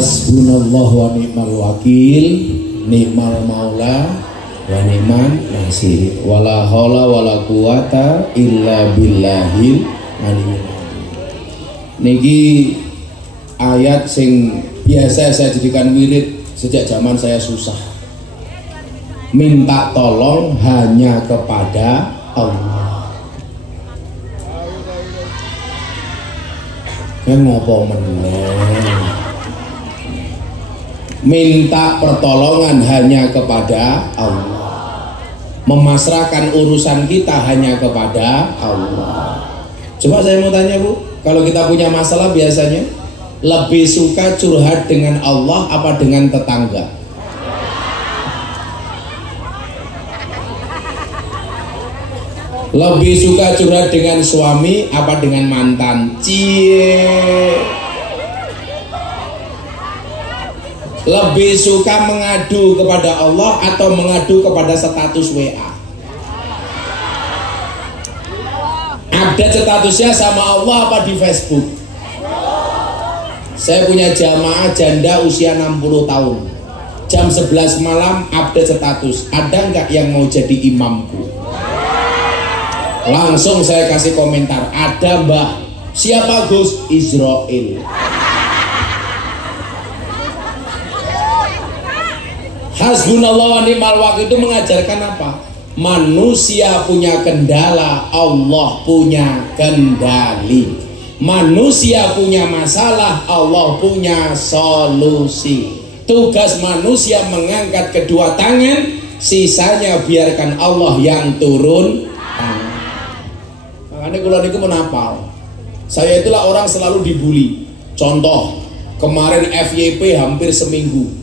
Hasbunallah wa ni'mal wakil, ni'mal maula wa ni'man nasir. Wala haula wala quwata illa billahil aliyyil azim. Niki ayat sing biasa saya jadikan wirid sejak zaman saya susah. Minta tolong hanya kepada Allah. Kan ngopo meneh? Minta pertolongan hanya kepada Allah. Memasrahkan urusan kita hanya kepada Allah. Coba saya mau tanya Bu, kalau kita punya masalah biasanya lebih suka curhat dengan Allah apa dengan tetangga? Lebih suka curhat dengan suami apa dengan mantan? Cie. Lebih suka mengadu kepada Allah atau mengadu kepada status WA? Update statusnya sama Allah apa di Facebook? Saya punya jamaah janda usia 60 tahun. Jam 11 malam update status. Ada nggak yang mau jadi imamku? Langsung saya kasih komentar. Ada Mbak. Siapa Gus? Israel. Hasbunallah wa ni'mal wakil itu mengajarkan apa? Manusia punya kendala, Allah punya kendali. Manusia punya masalah, Allah punya solusi. Tugas manusia mengangkat kedua tangan, sisanya biarkan Allah yang turun tangan. Makanya kalau niku menapal. Saya itulah orang selalu dibully. Contoh, kemarin FYP hampir seminggu.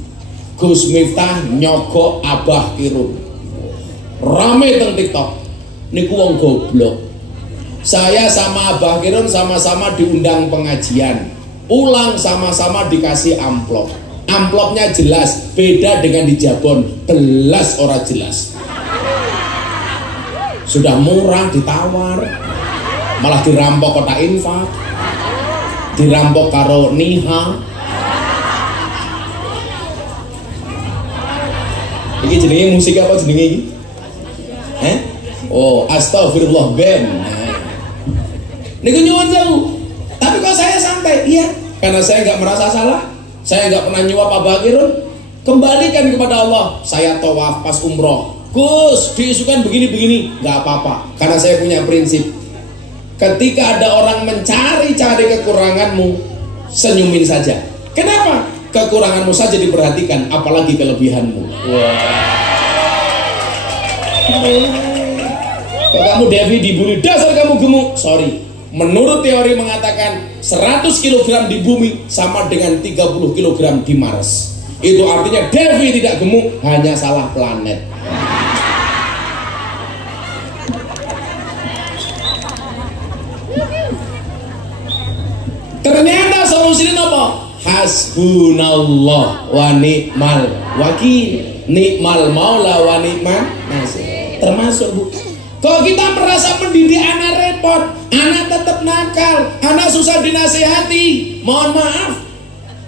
Gus Miftah nyogok Abah Kirun. Rame teng TikTok. Niku wong goblok. Saya sama Abah Kirun sama-sama diundang pengajian. Pulang sama-sama dikasih amplop. Amplopnya jelas, beda dengan di Jabon, belas ora jelas. Sudah murah ditawar, malah dirampok kotak infak, dirampok karo Niha. Ini jenenge musik apa jenenge ini? Oh, astagfirullah ben. Niku nyuwun jauh. Tapi kok saya santai? Iya, karena saya nggak merasa salah. Saya nggak pernah nyuap Abah Kirun. Kembalikan kepada Allah. Saya tawaf pas umroh. Gus, diisukan begini-begini, nggak apa-apa. Karena saya punya prinsip. Ketika ada orang mencari-cari kekuranganmu, senyumin saja. Kenapa? Kekuranganmu saja diperhatikan, apalagi kelebihanmu. Kalau kamu Devi dibully, dasar kamu gemuk. Sorry, menurut teori mengatakan 100 kg di bumi sama dengan 30 kg di Mars. Itu artinya Devi tidak gemuk, hanya salah planet. Ternyata solusinya apa? Hasbunallah wa ni'mal wakil, ni'mal maula wa ni'man nasir. Termasuk Bu. Kalau kita merasa mendidik anak repot, anak tetap nakal, anak susah dinasihati, mohon maaf.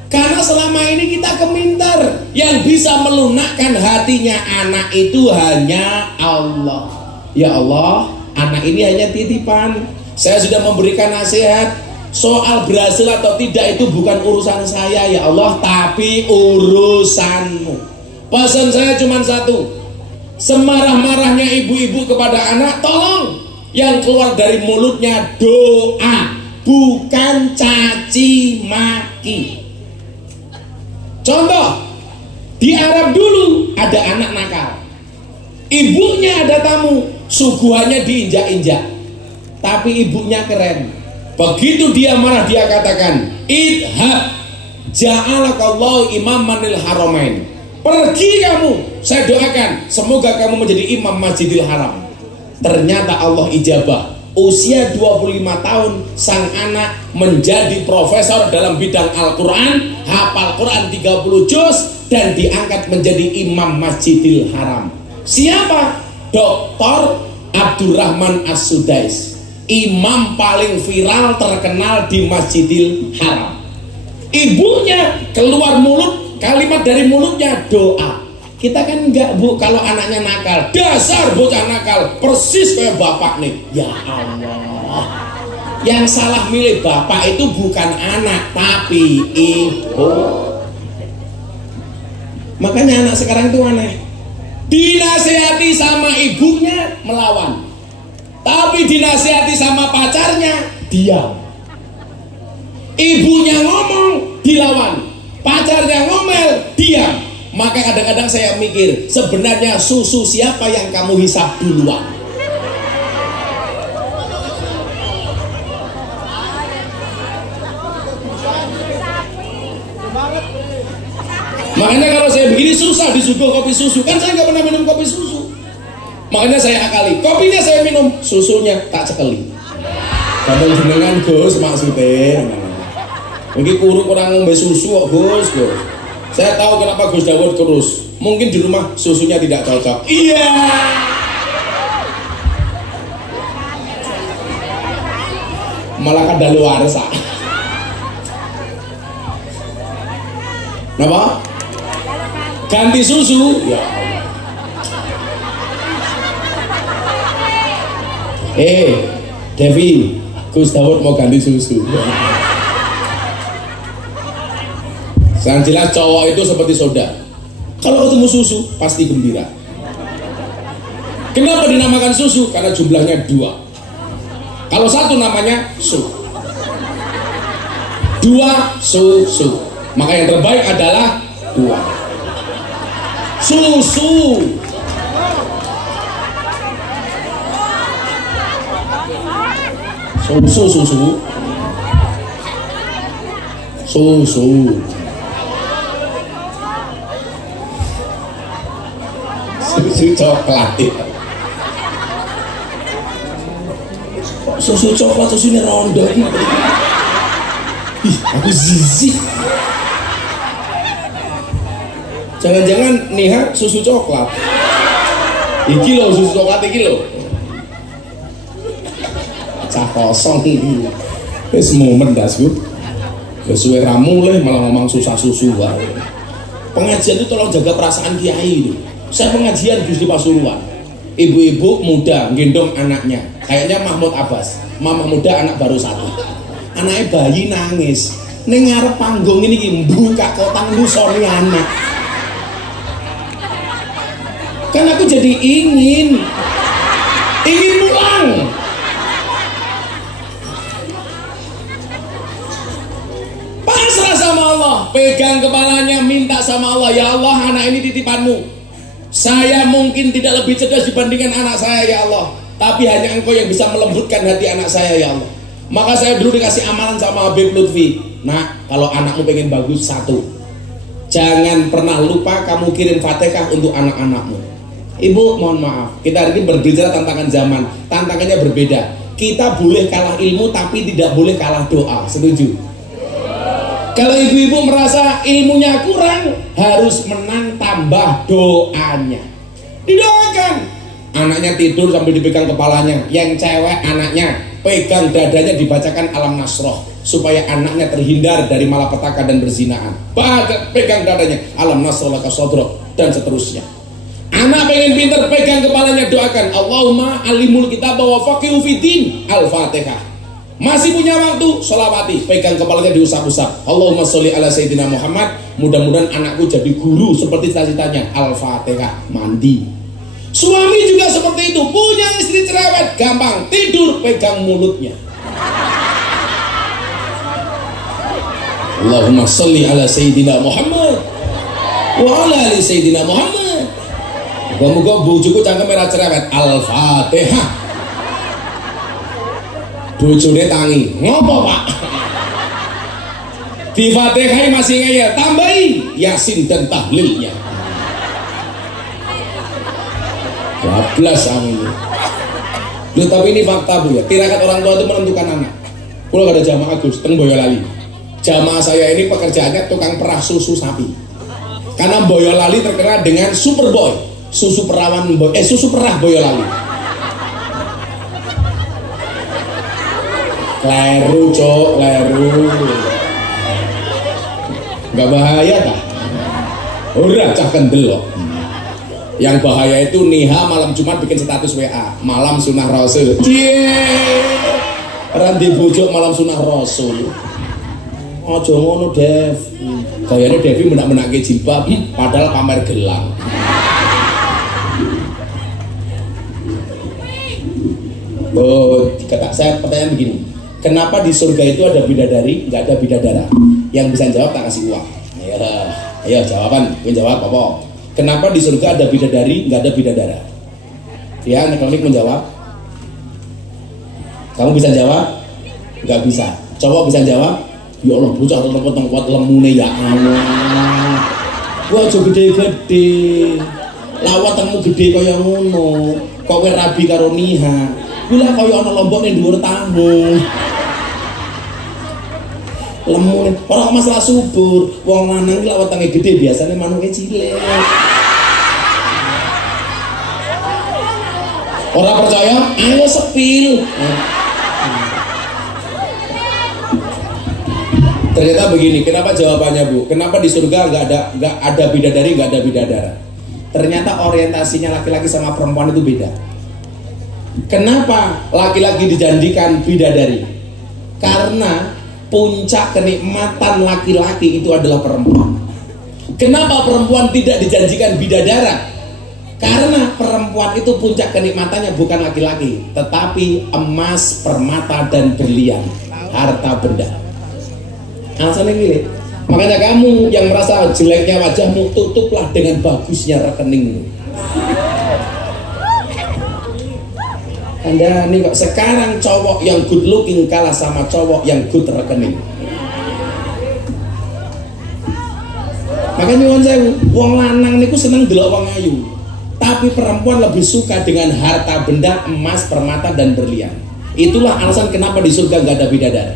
Karena selama ini kita keminter. Yang bisa melunakkan hatinya anak itu hanya Allah. Ya Allah, anak ini hanya titipan. Saya sudah memberikan nasihat. Soal berhasil atau tidak itu bukan urusan saya ya Allah, tapi urusanmu. Pesan saya cuma satu. Semarah-marahnya ibu-ibu kepada anak, tolong yang keluar dari mulutnya doa, bukan caci maki. Contoh, di Arab dulu ada anak nakal. Ibunya ada tamu, suguhannya diinjak-injak. Tapi ibunya keren. Begitu dia marah, dia katakan, idhab ja'alakallahu imaman lil haramain. Pergi kamu, saya doakan semoga kamu menjadi imam Masjidil Haram. Ternyata Allah ijabah. Usia 25 tahun sang anak menjadi profesor dalam bidang Al-Quran, hafal Quran 30 juz, dan diangkat menjadi imam Masjidil Haram. Siapa? Dr. Abdurrahman As-Sudais, imam paling viral terkenal di Masjidil Haram. Ibunya keluar mulut, kalimat dari mulutnya doa. Kita kan enggak, Bu, kalau anaknya nakal, dasar bocah nakal, persis kayak bapak nih. Ya Allah. Yang salah milih bapak itu bukan anak, tapi ibu. Makanya anak sekarang itu aneh. Dinasihati sama ibunya melawan, tapi dinasihati sama pacarnya diam. Ibunya ngomong dilawan, pacarnya ngomel diam. Maka kadang-kadang saya mikir, sebenarnya susu siapa yang kamu hisap duluan? Makanya kalau saya begini susah disuguh kopi susu, kan saya nggak pernah minum kopi susu. Makanya saya akali, kopinya saya minum, susunya tak cekeli. Kadang jenengan Gus maksudnya, mungkin kurang ngombe susu kok Gus. Saya tahu kenapa Gus Dawud kurus. Mungkin di rumah susunya tidak cocok. Iya. Malah kadaluarsa. Kenapa? Ganti susu. Ya. Devi, Gus Dawud mau ganti susu. Yang jelas cowok itu seperti soda. Kalau ketemu susu pasti gembira. Kenapa dinamakan susu? Karena jumlahnya 2. Kalau satu namanya su. 2 susu. Maka yang terbaik adalah 2. Susu. Susu. Susu coklat. Susu coklat, susunya rondo. Ih, aku zizi. Jangan-jangan Niha susu coklat. Iki loh susu coklat iki loh. Cah kosong iki. Wis momen dasku. Wis suwe ra mulih malah ngomong susah susu wae. Pengajian itu tolong jaga perasaan kiai itu. Saya pengajian di Pasuruan, ibu-ibu muda gendong anaknya, kayaknya Mahmud Abbas, mama muda anak baru 1, anaknya bayi nangis, ning ngarep panggung ini buka kotang nusoni anak. Kan aku jadi ingin pulang. Pasrah sama Allah, pegang kepalanya, minta sama Allah, ya Allah anak ini titipanmu. Saya mungkin tidak lebih cerdas dibandingkan anak saya ya Allah, tapi hanya Engkau yang bisa melembutkan hati anak saya ya Allah. Maka saya dulu dikasih amalan sama Habib Lutfi. Nah, kalau anakmu pengen bagus, 1, jangan pernah lupa kamu kirim Fatihah untuk anak-anakmu. Ibu mohon maaf, kita hari ini berbicara tantangan zaman. Tantangannya berbeda. Kita boleh kalah ilmu tapi tidak boleh kalah doa. Setuju? Kalau ibu-ibu merasa ilmunya kurang, harus menang tambah doanya. Didoakan. Anaknya tidur sambil dipegang kepalanya. Yang cewek anaknya pegang dadanya, dibacakan Alam Nasroh, supaya anaknya terhindar dari malapetaka dan berzinaan. Pegang dadanya Alam Nasroh laka sodrok, dan seterusnya. Anak pengen pinter, pegang kepalanya, doakan Allahumma alimul kitab wa faqihu fiddin. Al-Fatihah. Masih punya waktu, sholawati, pegang kepalanya diusap-usap. Allahumma sholli ala Sayyidina Muhammad. Mudah-mudahan anakku jadi guru seperti cita-citanya. Al-Fatihah, mandi. Suami juga seperti itu, punya istri cerewet, gampang tidur, pegang mulutnya. Allahumma sholli ala Sayyidina Muhammad wa ala ali Sayyidina Muhammad. Moga-moga bojoku cangkem merah cerewet. Al-Fatihah. Bojone tangi, ngopo Pak? Di Fatihah masih ngeyel, tambahin Yasin dan tahlilnya. 12 amin. Loh, tapi ini fakta Bu ya, tirakat orang tua itu menentukan anak. Kalau ada jamaah Gus, teng Boyolali. Jamaah saya ini pekerjaannya tukang perah susu sapi. Karena Boyolali terkenal dengan Superboy, susu perawan susu perah Boyolali. Kleru cok, kleru. Nggak bahaya kah? Ora cah kendel kok. Yang bahaya itu Niha malam Jumat bikin status WA malam sunah Rasul. Randi bojok malam sunah Rasul. Ojo ngono Dev. Gayane Devi menak-menake jilbab padahal pamer gelang. Oh, kata saya pertanyaan begini. Kenapa di surga itu ada bidadari, nggak ada bidadara? Yang bisa jawab tak kasih uang. Ayo jawaban, gue jawab apa? Kenapa di surga ada bidadari, nggak ada bidadara? Ya, Nekronik menjawab. Kamu bisa jawab? Nggak bisa. Coba bisa jawab? Ya Allah, bocah tempat lemune ya Allah. Gua aja gede-gede. Lawat temu gede kaya ngono. Kok kowe rabi karo Niha. Bila kaya ana lombok ning dhuwur tamu. Lemune, ora masalah subur. Wong lanang iki lawat tangi gede biasane manuke cilik. Ora percaya? Ayo sepil. Ternyata begini, kenapa jawabannya Bu? Kenapa di surga nggak ada bidadari, nggak ada bidadara? Ternyata orientasinya laki-laki sama perempuan itu beda. Kenapa laki-laki dijanjikan bidadari? Karena puncak kenikmatan laki-laki itu adalah perempuan. Kenapa perempuan tidak dijanjikan bidadara? Karena perempuan itu puncak kenikmatannya bukan laki-laki, tetapi emas, permata, dan berlian, harta benda. Alasannya gini, makanya kamu yang merasa jeleknya wajahmu, tutuplah dengan bagusnya rekeningmu. Anda nih kok sekarang cowok yang good looking kalah sama cowok yang good rekening. Makanya nyuwun sewu, wong lanang niku seneng delok wong ayu. Tapi perempuan lebih suka dengan harta benda, emas, permata, dan berlian. Itulah alasan kenapa di surga nggak ada bidadari.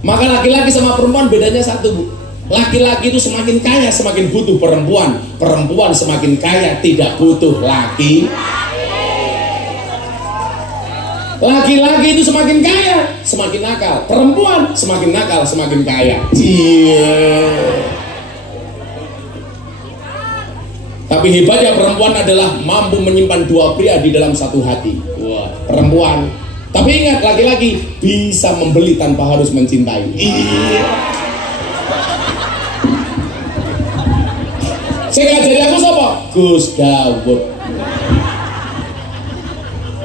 Maka laki-laki sama perempuan bedanya satu, Bu. Laki-laki itu semakin kaya semakin butuh perempuan. Perempuan semakin kaya tidak butuh laki. Laki-laki itu semakin kaya semakin nakal. Perempuan semakin nakal semakin kaya. Tapi hebatnya perempuan adalah mampu menyimpan dua pria di dalam satu hati. Wah, perempuan. Tapi ingat, laki-laki bisa membeli tanpa harus mencintai. Saya jadi aku siapa? Gus Dawud.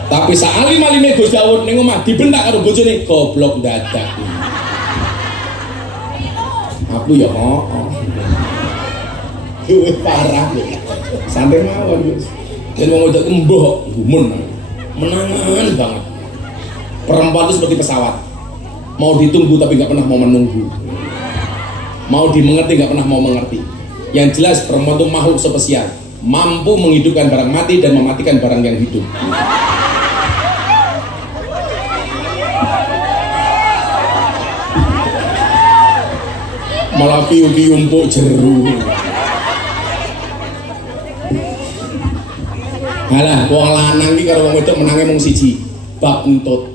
Tapi saali-malime Gus Dawud ning omah dibentak karo bojone goblok dadak. Aku ya parah. Santai mawon, Gus. Yen wong wedok embuh gumun. Menangan banget. Perempuan itu seperti pesawat, mau ditunggu tapi nggak pernah mau menunggu, mau dimengerti nggak pernah mau mengerti. Yang jelas perempuan itu makhluk spesial, mampu menghidupkan barang mati dan mematikan barang yang hidup. Malah piu-piu empuk jeru. Halah, wong lanang iki karo wong wedok menange mung siji, bab entut.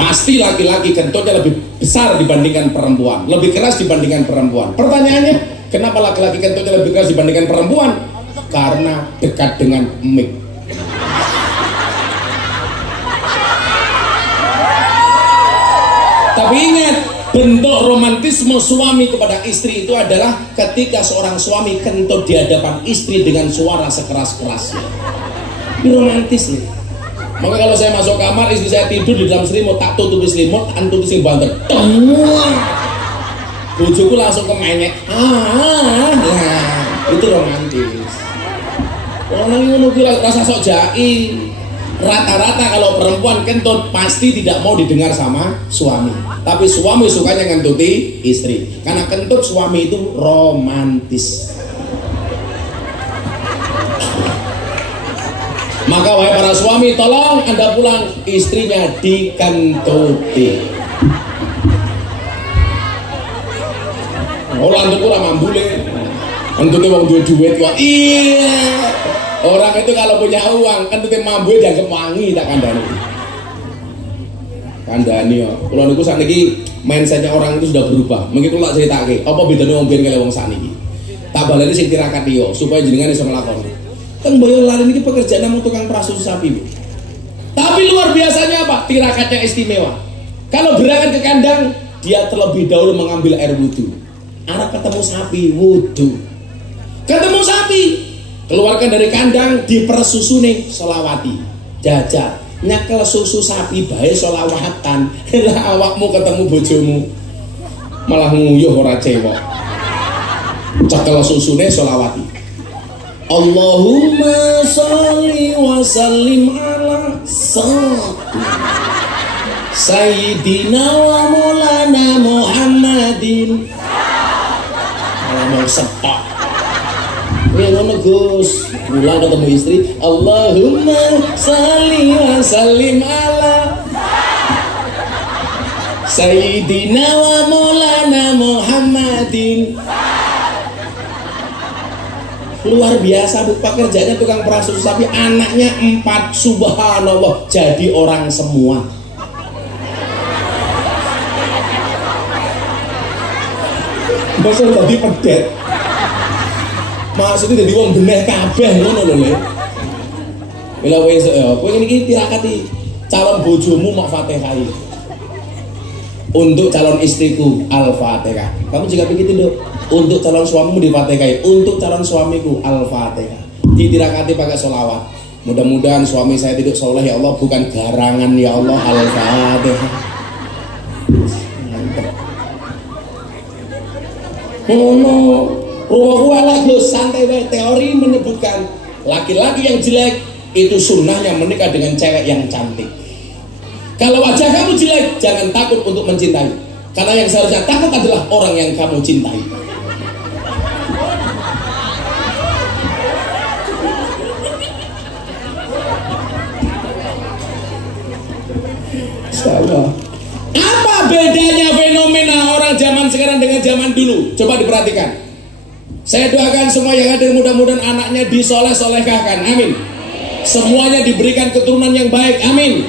Pasti laki-laki kentutnya lebih besar dibandingkan perempuan, lebih keras dibandingkan perempuan. Pertanyaannya, kenapa laki-laki kentutnya lebih keras dibandingkan perempuan? Karena dekat dengan mic. Tapi ingat, bentuk romantisme suami kepada istri itu adalah ketika seorang suami kentut di hadapan istri dengan suara sekeras-kerasnya. Ini romantis nih. Maka kalau saya masuk kamar, istri saya tidur di dalam selimut, tak tutupi selimut, antuti sing banter. Bojoku langsung kemenyek. Itu romantis. Orang ngono ki rasa sok jai. Rata-rata kalau perempuan kentut pasti tidak mau didengar sama suami. Tapi suami sukanya ngentuti istri. Karena kentut suami itu romantis. Maka wahai para suami, tolong Anda pulang istrinya dikentuti. Oh, lantuk ora mambule. Kentute wong duwe duit kok. Iya. Orang itu kalau punya uang, kentute mambu dianggap wangi tak kandhani. Kandhani yo. Kula niku sakniki mindsetnya orang itu sudah berubah. Mengki kula critake, apa bedane wong biyen karo wong sakniki. Tak baleni sing tirakati yo supaya jenengan iso nglakoni. Teng Boyolali niki pekerjaan namung tukang prasusu sapi, Bu. Tapi luar biasanya apa? Tirakatnya istimewa. Kalau berangkat ke kandang, dia terlebih dahulu mengambil air wudhu. Arab ketemu sapi, wudhu. Ketemu sapi, keluarkan dari kandang, dipersusune solawati. Jajal, nyakel susu sapi bae solawatan. Lah awakmu ketemu bojomu malah nguyuh ora cewek. Cekel susune solawati. Allahumma sholli wa sallim ala Sayyidina wa Maulana Muhammadin. Kalau mau sepak ya ngono Gus, pulang ketemu istri, Allahumma sholli wa sallim ala Sayyidina wa Maulana Muhammadin. Luar biasa, Bu, pekerjaannya tukang prasusu sapi, anaknya 4, subhanallah, jadi orang semua. Maksudnya tadi pedet, maksudnya jadi wong bener kabeh ngono lho Le. Bila wis kowe iki tirakati calon bojomu mak Fatihah. Untuk calon istriku Al-Fatihah. Kamu juga begitu, Dok. Untuk calon suamimu di Fatihah. Untuk calon suamiku Al-Fatihah. Ditirakati pakai sholawat. Mudah-mudahan suami saya tidak soleh ya Allah, bukan garangan ya Allah. Al-Fatihah. Oh, rumahku elek lho, santai wae. Teori menyebutkan laki-laki yang jelek itu sunnahnya menikah dengan cewek yang cantik. Kalau wajah kamu jelek, jangan takut untuk mencintai. Karena yang seharusnya takut adalah orang yang kamu cintai. Salah. Apa bedanya fenomena orang zaman sekarang dengan zaman dulu? Coba diperhatikan. Saya doakan semua yang hadir mudah-mudahan anaknya disoleh-solehkahkan. Amin. Semuanya diberikan keturunan yang baik. Amin.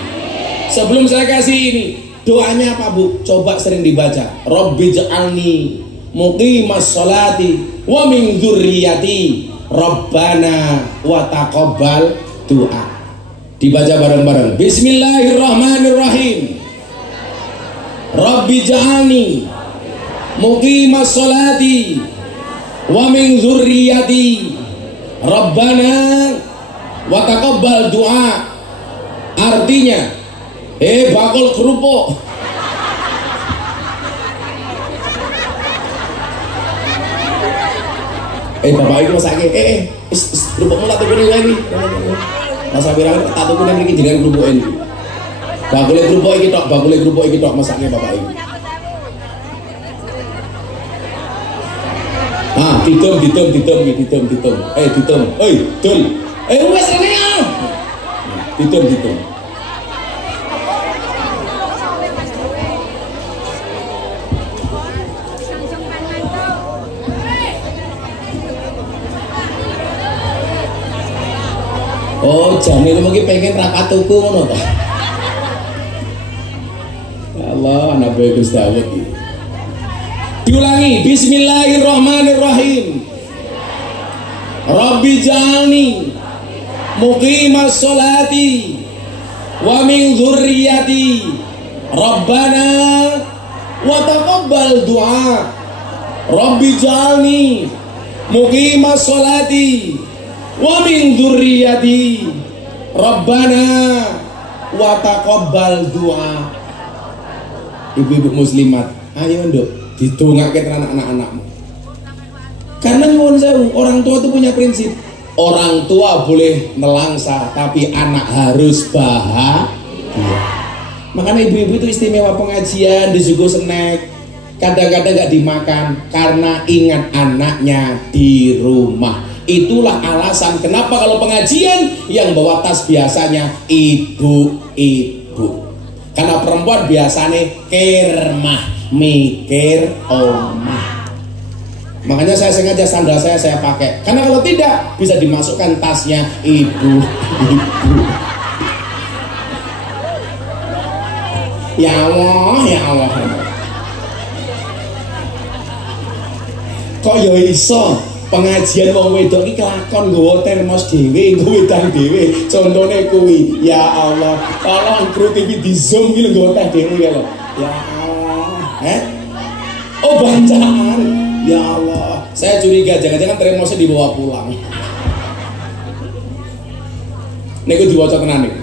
Sebelum saya kasih ini, doanya apa, Bu? Coba sering dibaca. Rabbi ja'alni muqimas sholati wa min dzurriyyati Rabbana wa taqabbal du'a. Dibaca bareng-bareng. Bismillahirrahmanirrahim. Rabbi ja'alni muqimas sholati wa min dzurriyyati Rabbana wa taqabbal du'a. Artinya, bakul kerupuk. Bapak itu masake. Kerupukmu tak tukune lagi. Mas Abirang tak tukune mriki jenengan kerupuk ini. Bakule kerupuk iki tok masake Bapak iki. Ah, ditum. Ditum. Dul. Wes rene ya. Ditum. Oh, Jamil mungkin pengen rapat tuku ngono ta. Ya Allah, anak boy Gus Dawud iki. Diulangi, bismillahirrahmanirrahim. Rabbi ja'alni muqimas sholati wa min dzurriyyati Rabbana wa taqabbal du'a. Rabbi ja'alni muqimas sholati wa min dzurriyyati Rabbana wa taqabbal du'a. Ibu-ibu muslimat, ayo nduk didongake tenan anak-anakmu. Karena nyuwun sewu, orang tua itu punya prinsip. Orang tua boleh nelangsa, tapi anak harus bahagia. Makanya ibu-ibu itu istimewa pengajian, disuguh snack. Kadang-kadang gak dimakan karena ingat anaknya di rumah. Itulah alasan kenapa kalau pengajian yang bawa tas biasanya ibu-ibu. Karena perempuan biasanya kermah, mikir omah. Makanya saya sengaja sandal saya pakai. Karena kalau tidak bisa dimasukkan tasnya ibu-ibu. Ya Allah, ya Allah. Kok ya iso pengajian wong wedok iki kelakon nggawa termos dhewe, nggawa wedang dhewe. Contone kuwi, ya Allah. Tolong kru TV di zoom iki nggawa teh dhewe ya lho. Ya Allah. Oh bancaan. Ya Allah. Saya curiga jangan-jangan termosnya dibawa pulang. Niku diwaca tenan niku.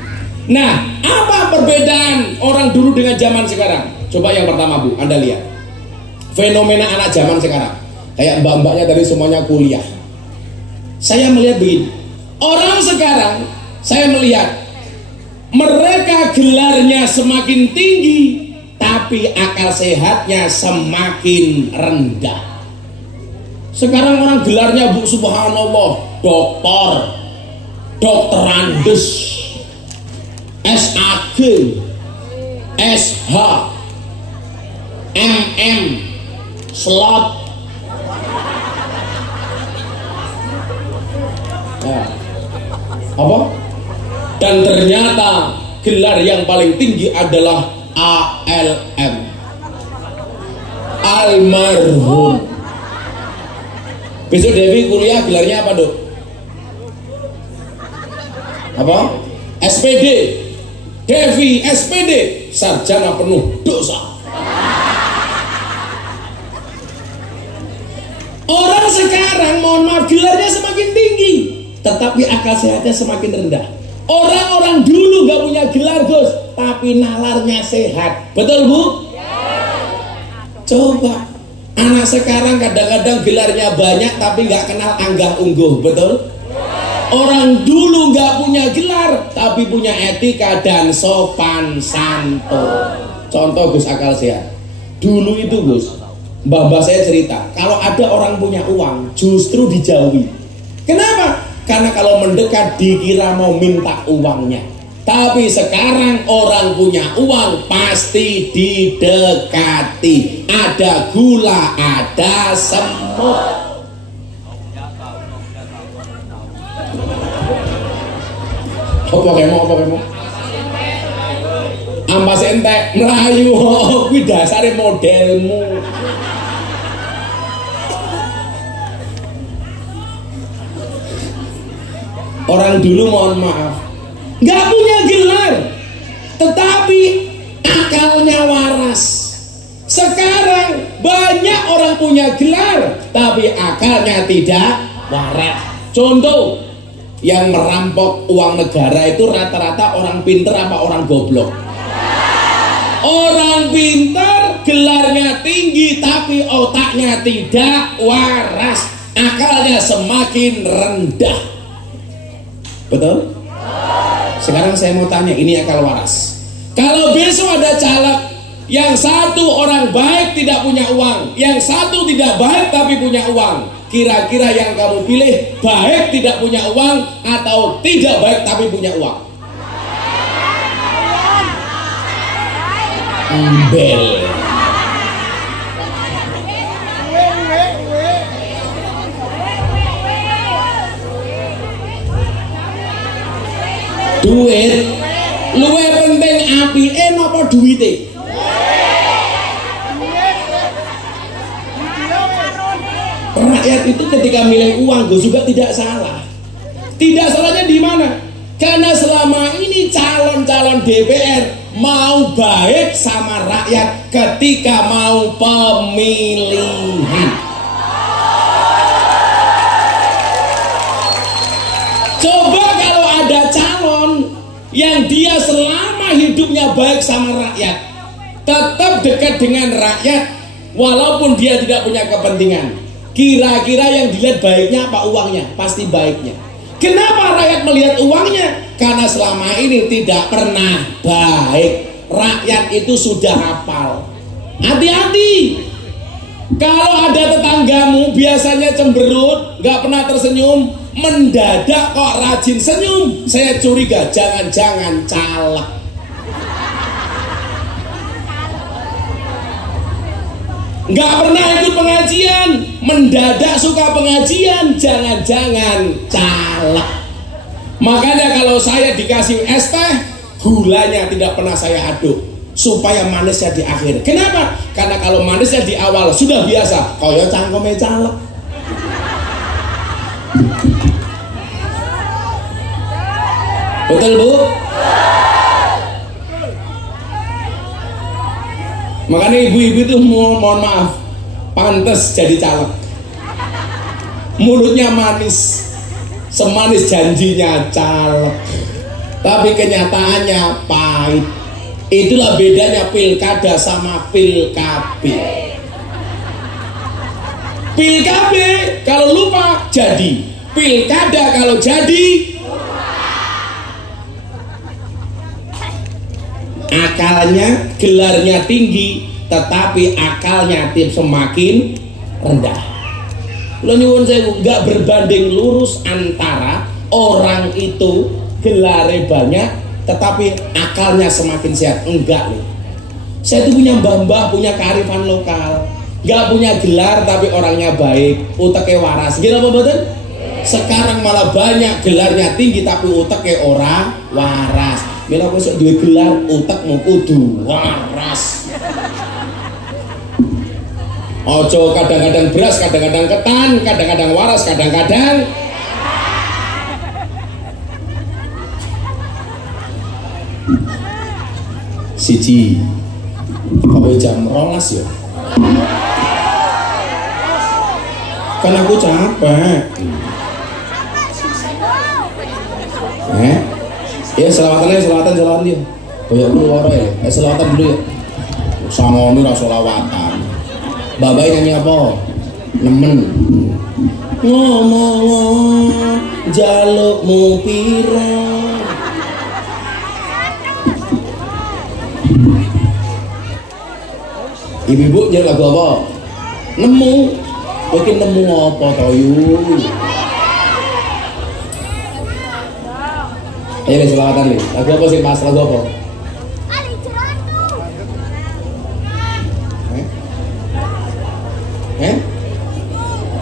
Nah, apa perbedaan orang dulu dengan zaman sekarang? Coba yang pertama Bu, Anda lihat fenomena anak zaman sekarang. Kayak mbak-mbaknya tadi semuanya kuliah. Saya melihat begini, orang sekarang saya melihat mereka gelarnya semakin tinggi, tapi akal sehatnya semakin rendah. Sekarang orang gelarnya Bu subhanallah, doktor, dokter Andes, SAG, SH, MM, slot. Nah, apa? Dan ternyata gelar yang paling tinggi adalah ALM, almarhum. Besok Dewi kuliah gelarnya apa Dok? Apa? SPD. Devi SPD, sarjana penuh dosa. Orang sekarang mohon maaf gelarnya semakin tinggi, tetapi akal sehatnya semakin rendah. Orang-orang dulu gak punya gelar Gus, tapi nalarnya sehat. Betul Bu? Coba anak sekarang kadang-kadang gelarnya banyak tapi gak kenal anggah ungguh. Betul? Orang dulu gak punya gelar tapi punya etika dan sopan santun. Contoh Gus akal sehat. Dulu itu Gus, mbah-mbah saya cerita, kalau ada orang punya uang justru dijauhi. Kenapa? Karena kalau mendekat dikira mau minta uangnya. Tapi sekarang orang punya uang pasti didekati. Ada gula, ada semut. Apa kemo? Ampas entek melayu, kuwi dasare modelmu. Orang dulu mohon maaf nggak punya gelar, tetapi akalnya waras. Sekarang banyak orang punya gelar, tapi akalnya tidak waras. Contoh, yang merampok uang negara itu rata-rata orang pinter apa orang goblok? Orang pinter gelarnya tinggi tapi otaknya tidak waras, akalnya semakin rendah. Betul? Sekarang saya mau tanya, ini akal waras. Kalau besok ada caleg yang satu orang baik tidak punya uang, yang satu tidak baik tapi punya uang, kira-kira yang kamu pilih baik tidak punya uang atau tidak baik tapi punya uang? Embel. Duit luwe penting apike napa duwite? Rakyat itu ketika milih uang Gus juga tidak salah. Tidak salahnya di mana? Karena selama ini calon-calon DPR mau baik sama rakyat ketika mau pemilihan. Coba kalau ada calon yang dia selama hidupnya baik sama rakyat, tetap dekat dengan rakyat walaupun dia tidak punya kepentingan, kira-kira yang dilihat baiknya apa uangnya? Pasti baiknya. Kenapa rakyat melihat uangnya? Karena selama ini tidak pernah baik. Rakyat itu sudah hafal. Hati-hati. Kalau ada tetanggamu biasanya cemberut, gak pernah tersenyum, mendadak kok rajin senyum, saya curiga jangan-jangan caleg. Gak pernah ikut pengajian, mendadak suka pengajian, jangan-jangan caleg. Makanya kalau saya dikasih es teh, gulanya tidak pernah saya aduk, supaya manisnya di akhir. Kenapa? Karena kalau manisnya di awal sudah biasa, kaya cangkeme caleg. Betul Bu? Makanya ibu-ibu itu mohon maaf, pantas jadi caleg. Mulutnya manis, semanis janjinya caleg, tapi kenyataannya pahit. Itulah bedanya pilkada sama pilkabe. Pilkabe kalau lupa jadi, pilkada kalau jadi akalnya, gelarnya tinggi, tetapi akalnya semakin rendah. Lo nyuwun saya nggak berbanding lurus antara orang itu gelarnya banyak, tetapi akalnya semakin sehat. Enggak loh. Saya itu punya mbah-mbah, punya kearifan lokal, nggak punya gelar tapi orangnya baik, uteknya waras. Gila apa betul? Sekarang malah banyak gelarnya tinggi tapi uteknya orang waras. Bila aku sok duwe gelar, utek mau kudu waras. Ojo kadang-kadang beras, kadang-kadang ketan, kadang-kadang waras, kadang-kadang siji. Apa jam rolas ya? Kan aku capek. Ya selawatan dia. Kayak keluar ya. Selawatan dulu ya. Sama ini rasa selawatan. Babai nyanyi apa? Nemen. Ngomong jalukmu pira. Ibu-ibu nyanyi lagu apa? Nemu. Mungkin nemu apa toyu? Ayo selawatan nih. Lagu apa sih Mas? Lagu apa?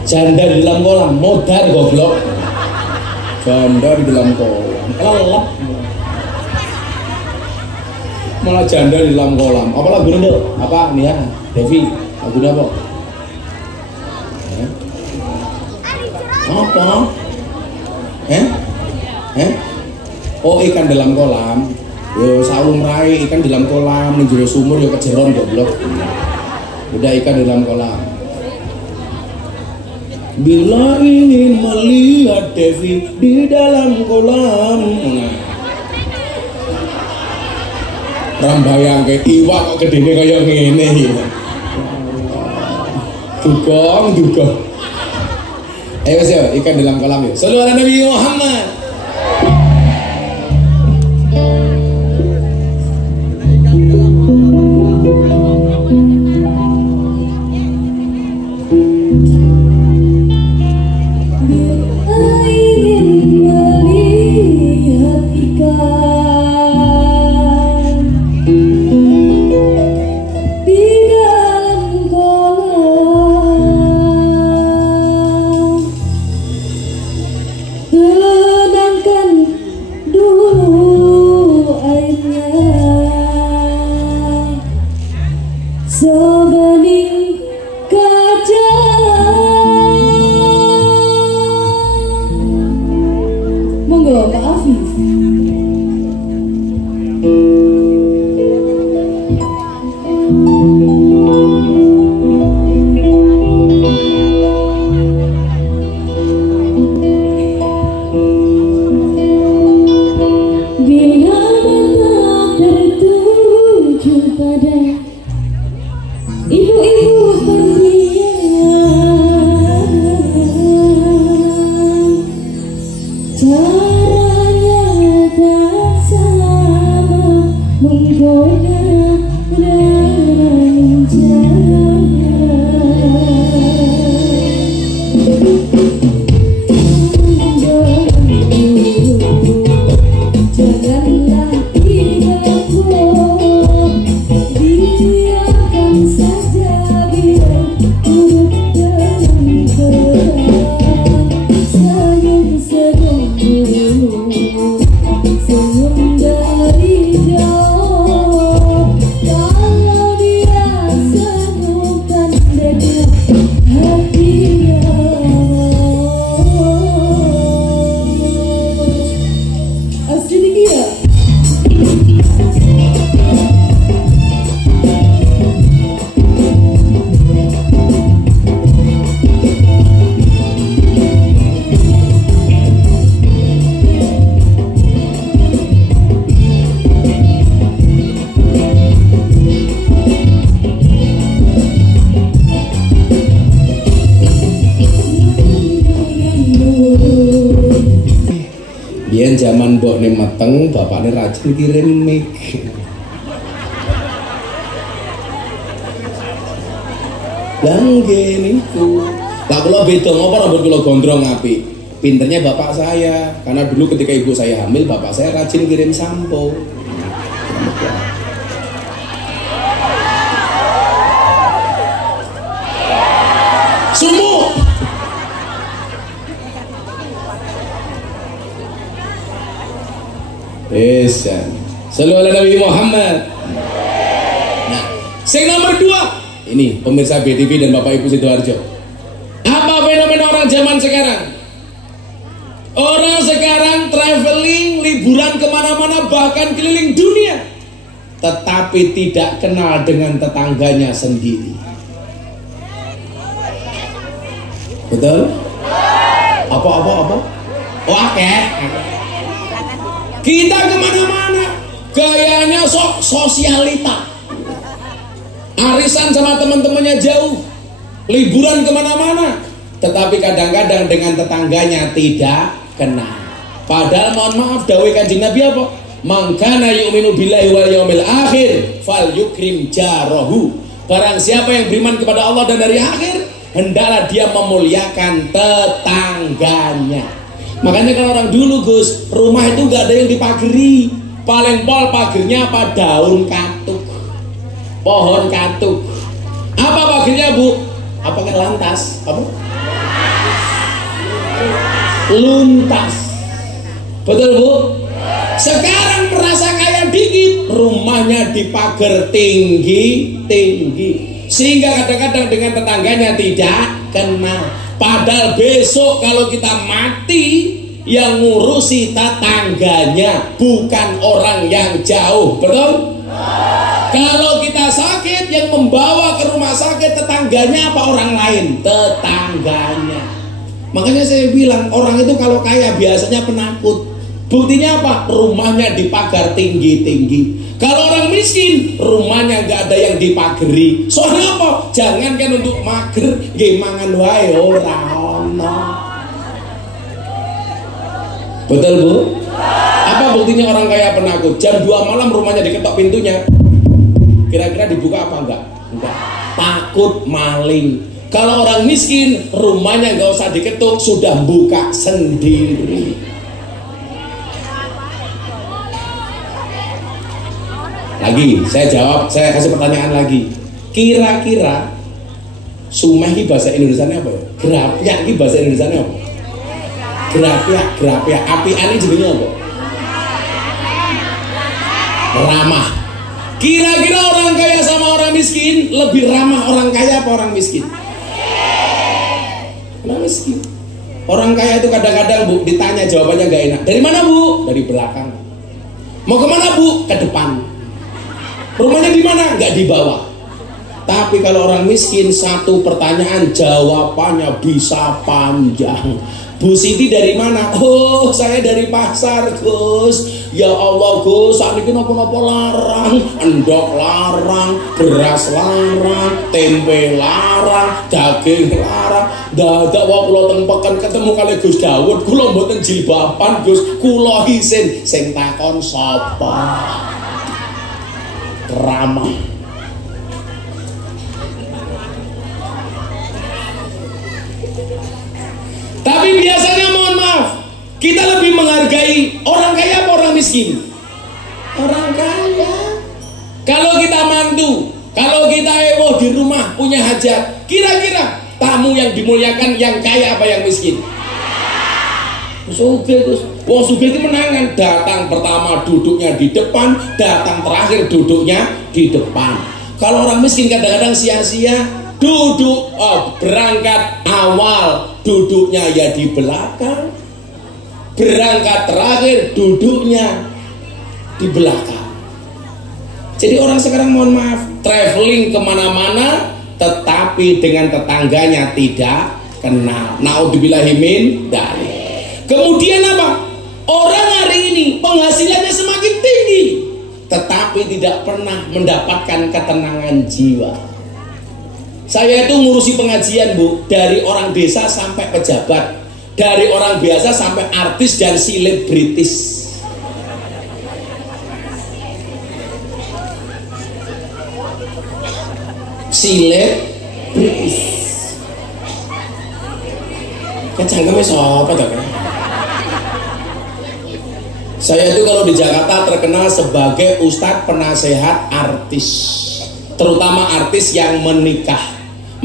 Janda di dalam kolam, modar goblok. Janda di dalam kolam, kelelep. Malah janda di dalam kolam. Apa lagunya dong? Apa nih ya? Devi, lagunya apa? Apa? Oh, ikan dalam kolam. Yo saung rai ikan dalam kolam, ning jero sumur yo kejeron goblok. Udah ikan dalam kolam. Bila ingin melihat Devi di dalam kolam. Rambayang ke iwak kok gedene kaya ngene iki. Dugong. Ayo wis yo ikan dalam kolam yo. Sallallahu alaihi Nabi Muhammad. Senyum dari jauh. bapaknya mateng, bapaknya rajin kirim mic. Langge niku. Lah kula beda ngopo rambut kula gondrong apik. Pinternya bapak saya, karena dulu ketika ibu saya hamil, bapak saya rajin kirim sampo. Sumu. Esan. Sallallahu alaihi Muhammad. Nah, yang nomor 2. Ini pemirsa BTV dan Bapak Ibu Sidoarjo. Apa fenomena orang zaman sekarang? Orang sekarang traveling, liburan kemana-mana, bahkan keliling dunia, tetapi tidak kenal dengan tetangganya sendiri. Betul? Apa? Oh, akeh. Kita kemana-mana, gayanya sok sosialita. Arisan sama teman-temannya jauh, liburan kemana-mana, tetapi kadang-kadang dengan tetangganya tidak kenal. Padahal mohon maaf, dawuh Kanjeng Nabi apa? Man kana yu'minu billahi wal yaumil akhir falyukrim jarahu. Barang siapa yang beriman kepada Allah dan hari akhir, hendaklah dia memuliakan tetangganya. Makanya kalau orang dulu Gus, rumah itu gak ada yang dipageri. Paling pol pagernya apa? Daun katuk, pohon katuk. Apa pagernya Bu? Apa kan lantas? Apa? Luntas. Betul Bu? Sekarang merasa kaya dikit, rumahnya dipager tinggi-tinggi, sehingga kadang-kadang dengan tetangganya tidak kenal. Padahal besok kalau kita mati, yang ngurusi tetangganya, bukan orang yang jauh. Betul? Kalau kita sakit, yang membawa ke rumah sakit tetangganya apa orang lain? Tetangganya. Makanya saya bilang, orang itu kalau kaya biasanya penakut. Buktinya apa? Rumahnya dipagar tinggi-tinggi. Kalau orang miskin, rumahnya nggak ada yang dipageri. Soalnya apa? Jangankan untuk mager, nggih mangan wae ora ono. Betul Bu? Apa buktinya orang kaya penakut? Jam 2 malam rumahnya diketok pintunya. Kira-kira dibuka apa enggak? Enggak. Takut maling. Kalau orang miskin, rumahnya nggak usah diketuk, sudah buka sendiri. Lagi, saya jawab, saya kasih pertanyaan lagi. Kira-kira sumeh ini bahasa Indonesianya apa ya? Grapyak ini bahasa Indonesianya apa? Grapyak. Apian ini jenisnya apa? Ramah. Kira-kira orang kaya sama orang miskin lebih ramah orang kaya apa orang miskin? Orang miskin. Orang kaya itu kadang-kadang Bu ditanya jawabannya gak enak. Dari mana Bu? Dari belakang. Mau kemana Bu? Ke depan. Rumahnya di mana? Nggak di bawah. Tapi kalau orang miskin, satu pertanyaan jawabannya bisa panjang. Bu Siti dari mana? Oh, saya dari pasar Gus. Ya Allah Gus, saat ini nopo-nopo larang, endok larang, beras larang, tempe larang, daging larang. Dadak wae kula tempekan ketemu kali Gus Dawud, kula mboten jilbaban Gus, kula isin sing takon sapa? Ramah. Tapi biasanya mohon maaf, kita lebih menghargai orang kaya apa orang miskin? Orang kaya. Kalau kita mantu, kalau kita ewo di rumah punya hajat, kira-kira tamu yang dimuliakan yang kaya apa yang miskin? Sugih terus. Wong sugih itu menangan, datang pertama duduknya di depan, datang terakhir duduknya di depan. Kalau orang miskin kadang-kadang sia-sia, duduk berangkat awal duduknya ya di belakang, berangkat terakhir duduknya di belakang. Jadi orang sekarang mohon maaf, traveling kemana-mana, tetapi dengan tetangganya tidak kenal. Naudzubillahi min dzalik. Kemudian apa? Orang hari ini penghasilannya semakin tinggi, tetapi tidak pernah mendapatkan ketenangan jiwa. Saya itu ngurusi pengajian Bu, dari orang desa sampai pejabat, dari orang biasa sampai artis dan selebritis. Selebritis. Kecangkemnya siapa tuh kan? Saya itu kalau di Jakarta terkenal sebagai ustadz penasehat artis, terutama artis yang menikah.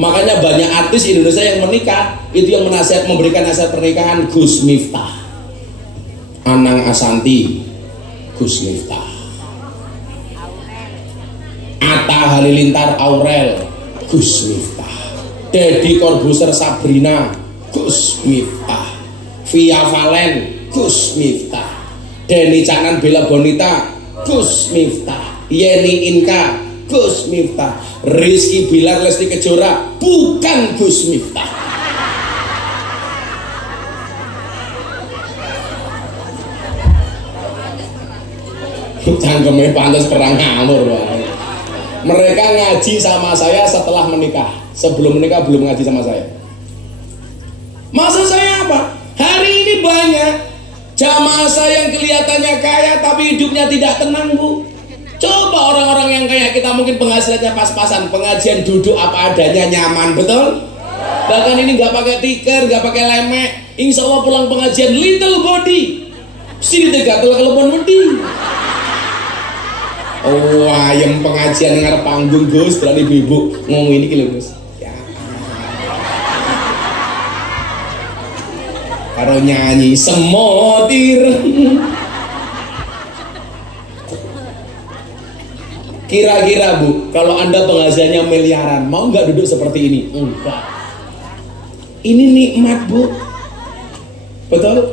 Makanya banyak artis Indonesia yang menikah itu yang memberikan nasihat pernikahan. Gus Miftah, Anang Asanti, Gus Miftah, Atta Halilintar Aurel, Gus Miftah, Deddy Corbuzier Sabrina, Gus Miftah, Via Valen, Gus Miftah, Denny Caknan Bella Bonita, Gus Miftah, Yeni Inka, Gus Miftah, Rizky Bilar Lesti Kejora, bukan Gus Miftah. Cangkemnya pantas perang ngamur. Mereka ngaji sama saya setelah menikah. Sebelum menikah belum ngaji sama saya. Maksud saya apa? Hari ini banyak jamaah saya yang kelihatannya kaya tapi hidupnya tidak tenang, Bu. Coba orang-orang yang kayak kita mungkin penghasilannya pas-pasan, pengajian duduk apa adanya, nyaman, betul? Bahkan ini nggak pakai tikar, nggak pakai lemek, insya Allah pulang pengajian little body, sini tegatel kelepon wedi. Oh, ayam pengajian ngarep panggung Gus, berani ibu ngomong ini kilo Gus. Ya. Karo nyanyi semotir. Kira-kira Bu, kalau Anda penghasilannya miliaran, mau nggak duduk seperti ini? Enggak. Ini nikmat, Bu. Betul?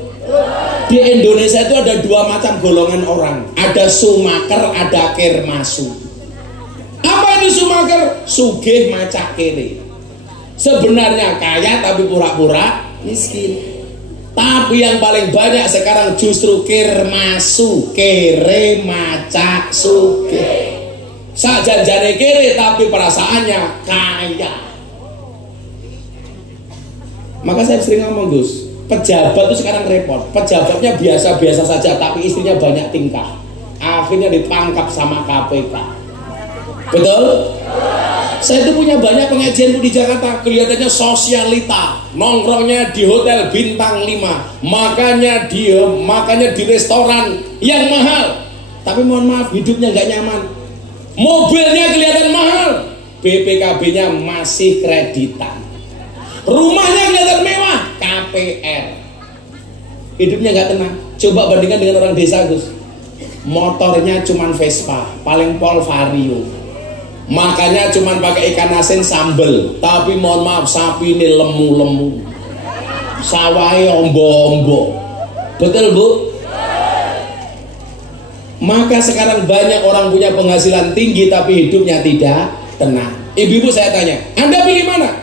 Di Indonesia itu ada dua macam golongan orang. Ada sumaker, ada kermasu. Apa itu sumaker? Sugih macak kere. Sebenarnya kaya tapi pura-pura miskin. Tapi yang paling banyak sekarang justru kermasu, kere macak sugih. Sajanjane kere tapi perasaannya kaya. Maka saya sering ngomong Gus, pejabat itu sekarang repot. Pejabatnya biasa-biasa saja tapi istrinya banyak tingkah. Akhirnya ditangkap sama KPK. Betul? Saya itu punya banyak pengajian di Jakarta, kelihatannya sosialita, nongkrongnya di hotel bintang 5, makanya di restoran yang mahal. Tapi mohon maaf, hidupnya nggak nyaman. Mobilnya kelihatan mahal, BPKB-nya masih kreditan. Rumahnya kelihatan mewah, KPR. Hidupnya nggak tenang. Coba bandingkan dengan orang desa Gus. Motornya cuman Vespa, paling pol Vario. Makanya cuman pakai ikan asin sambel. Tapi mohon maaf, sapi ini lemu-lemu, sawai ombo-ombo. Betul Bu? Maka sekarang banyak orang punya penghasilan tinggi tapi hidupnya tidak tenang. Ibu-ibu saya tanya, Anda pilih mana?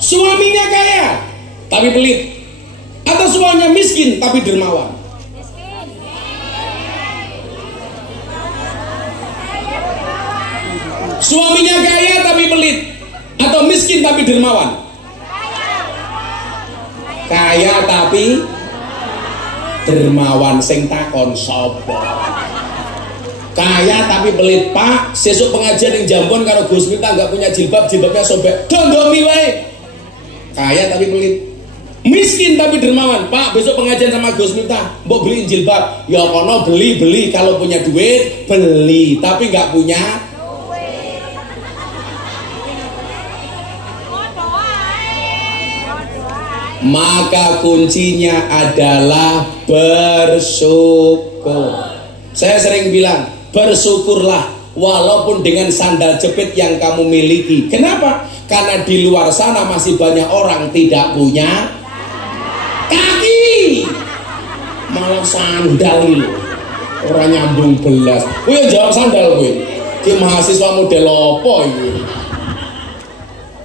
Suaminya kaya tapi pelit, atau suaminya miskin tapi dermawan? Suaminya kaya tapi pelit, atau miskin tapi dermawan? Kaya tapi dermawan. Sing takon sapa? Kaya tapi pelit. Pak, sesuk pengajian yang Jambon karo Gus Miftah nggak punya jilbab, jilbabnya sobek, dondomi wae. Kaya tapi pelit. Miskin tapi dermawan. Pak, besok pengajian sama Gus Miftah, mbok beliin jilbab. Ya kono beli, kalau punya duit beli, tapi nggak punya. Maka kuncinya adalah bersyukur. Saya sering bilang, bersyukurlah walaupun dengan sandal jepit yang kamu miliki. Kenapa? Karena di luar sana masih banyak orang tidak punya kaki, malah sandal ini orang nyambung belas. Gue jawab sandal gue. Ki mahasiswa model opo ini?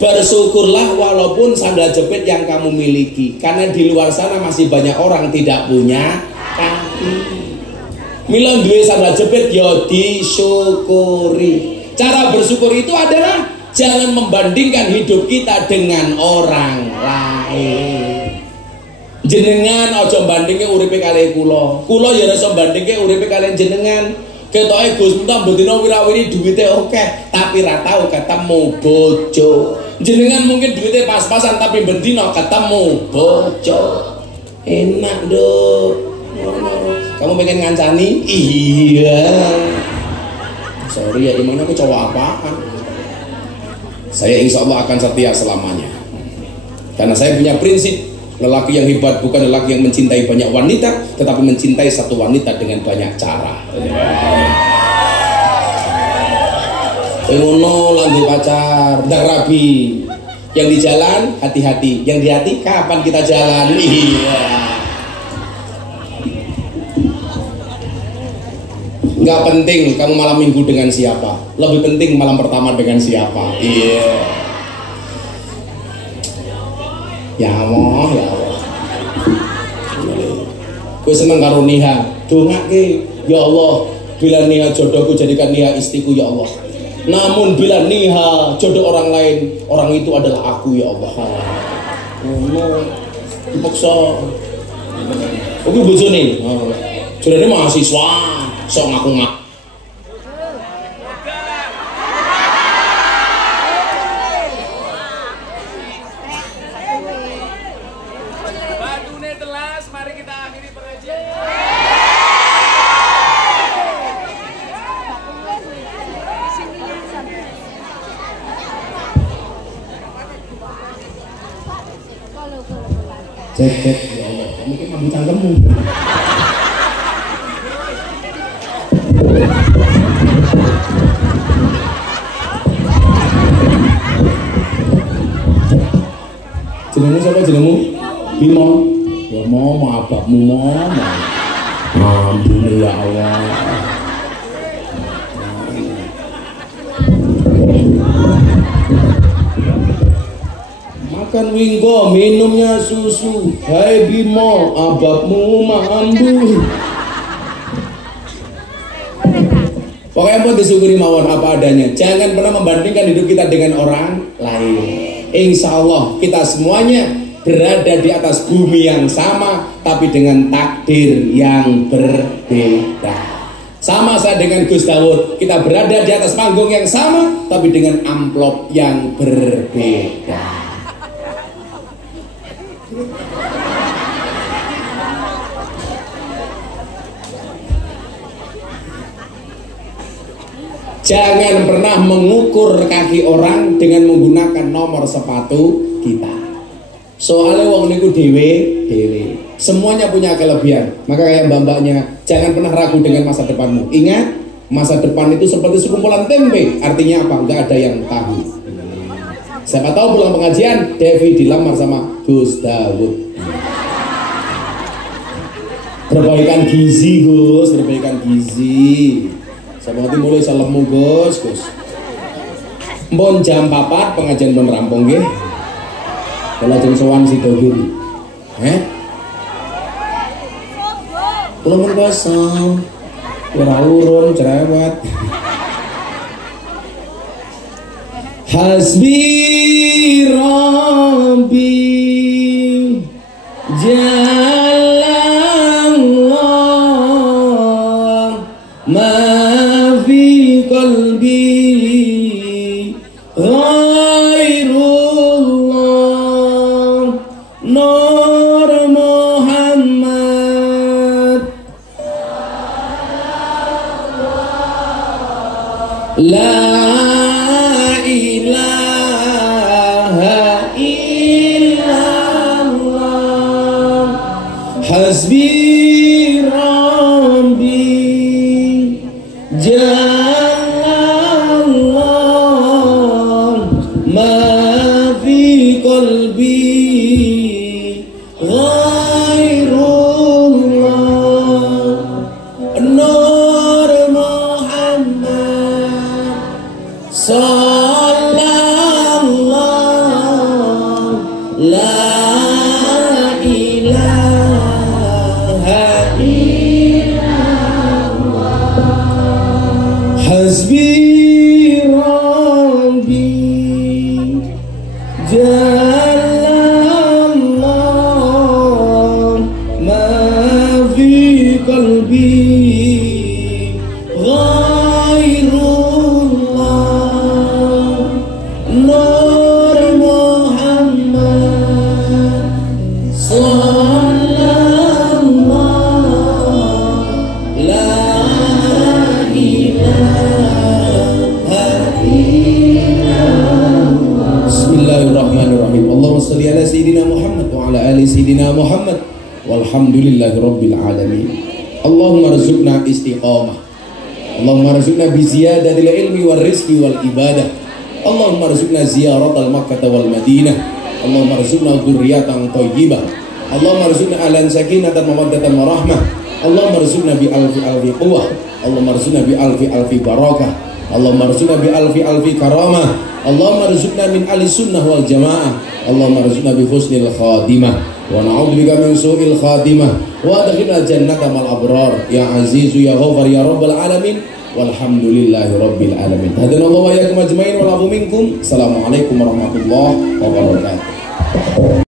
Bersyukurlah walaupun sandal jepit yang kamu miliki, karena di luar sana masih banyak orang tidak punya kaki. Mila duwe sandal jepit ya disyukuri. Cara bersyukur itu adalah jangan membandingkan hidup kita dengan orang lain. Jenengan aja bandingke uripe kali kula. Kula ya ora iso bandingke uripe kalian jenengan. Ketoke Gus Miftah mbotino wirawiri duwite akeh, tapi ra tau ketemu bojo. Jenengan mungkin duwite pas-pasan tapi bendino ketemu bojo. Enak, Nduk. Kamu pengen ngancani? Iya. Sorry ya, emangnya aku cowok apaan? Saya insya Allah akan setia selamanya. Karena saya punya prinsip, lelaki yang hebat bukan lelaki yang mencintai banyak wanita, tetapi mencintai satu wanita dengan banyak cara. Ngono lanjut pacar, ndak rabi. Yang di jalan hati-hati, yang di hati kapan kita jalan? Iya. Nggak penting kamu malam minggu dengan siapa, lebih penting malam pertama dengan siapa. Iya. Ya Allah, ya Allah. Gue seneng karo Niha, dongake, ya Allah, bila Niha jodohku jadikan Niha istriku ya Allah. Namun bila Niha jodoh orang lain, orang itu adalah aku ya Allah. Allah, dipaksa. Oke bojone, jodone mahasiswa, sok ngaku-ngaku. Cek, ya Allah, mungkin mampu cangkemmu. Jenengmu siapa jenengmu? Bimo. Ya mau abakmu mau. Ampun ya Allah. Makan winggo, minumnya susu. Hai Bimo, ababmu mambu. Pokoknya pun disyukuri mawon apa adanya. Jangan pernah membandingkan hidup kita dengan orang lain. Insya Allah kita semuanya berada di atas bumi yang sama, tapi dengan takdir yang berbeda. Sama saya dengan Gus Dawud, kita berada di atas panggung yang sama, tapi dengan amplop yang berbeda. Jangan pernah mengukur kaki orang dengan menggunakan nomor sepatu kita. Soalnya wong niku dewe. Semuanya punya kelebihan. Maka kayak mbak-mbaknya, jangan pernah ragu dengan masa depanmu. Ingat, masa depan itu seperti sekumpulan tempe. Artinya apa? Enggak ada yang tahu. Siapa tahu pulang pengajian, Devi dilamar sama Gus Dawud. Perbaikan gizi, Gus, perbaikan gizi. Siapa nanti mulai salemu Gus. Mbon jam 4 pengajian pun rampung nggih. Kalau jam sowan Sidogiri. Kula mun kosong. Ora urun cerewet. Hasbi Rabbi Jalallah ma fi qalbi ghairullah Nur Muhammad la ilaha illallah hasbi rabbi jalallah ma fi qalbi ghairullah Nur Muhammad sallallahu la ilaha illallah hasbi rabbi jalallah ma fi qalbi sholli ala sayyidina Muhammad wa ala ali sayyidina Muhammad walhamdulillahi rabbil alamin. Allahumma rzuqna istiqamah, Allahumma rzuqna bi ziyadatil ilmi wal rizqi wal ibadah, Allahumma rzuqna ziyaratal Makkah wal Madinah, Allahumma rzuqna dzurriyyatan thayyibah, Allahumma rzuqna alan sakinatan wa mawaddatan wa rahmah, Allahumma rzuqna bi alfi quwwah, Allahumma rzuqna bi alfi barakah, Allahumma rzuqna bi alfi karamah, Allahumma rzuqna min ahli sunnah wal jamaah, Allahumma rzuqna bi husnil khatimah wa na'udzubika min su'il khatimah wa adkhilna jannata mal abrar ya azizu ya ghafar ya rabbal alamin walhamdulillahi rabbil alamin. Hadanallahu wa iyyakum ajmain wa lafu minkum. Assalamualaikum warahmatullahi wabarakatuh.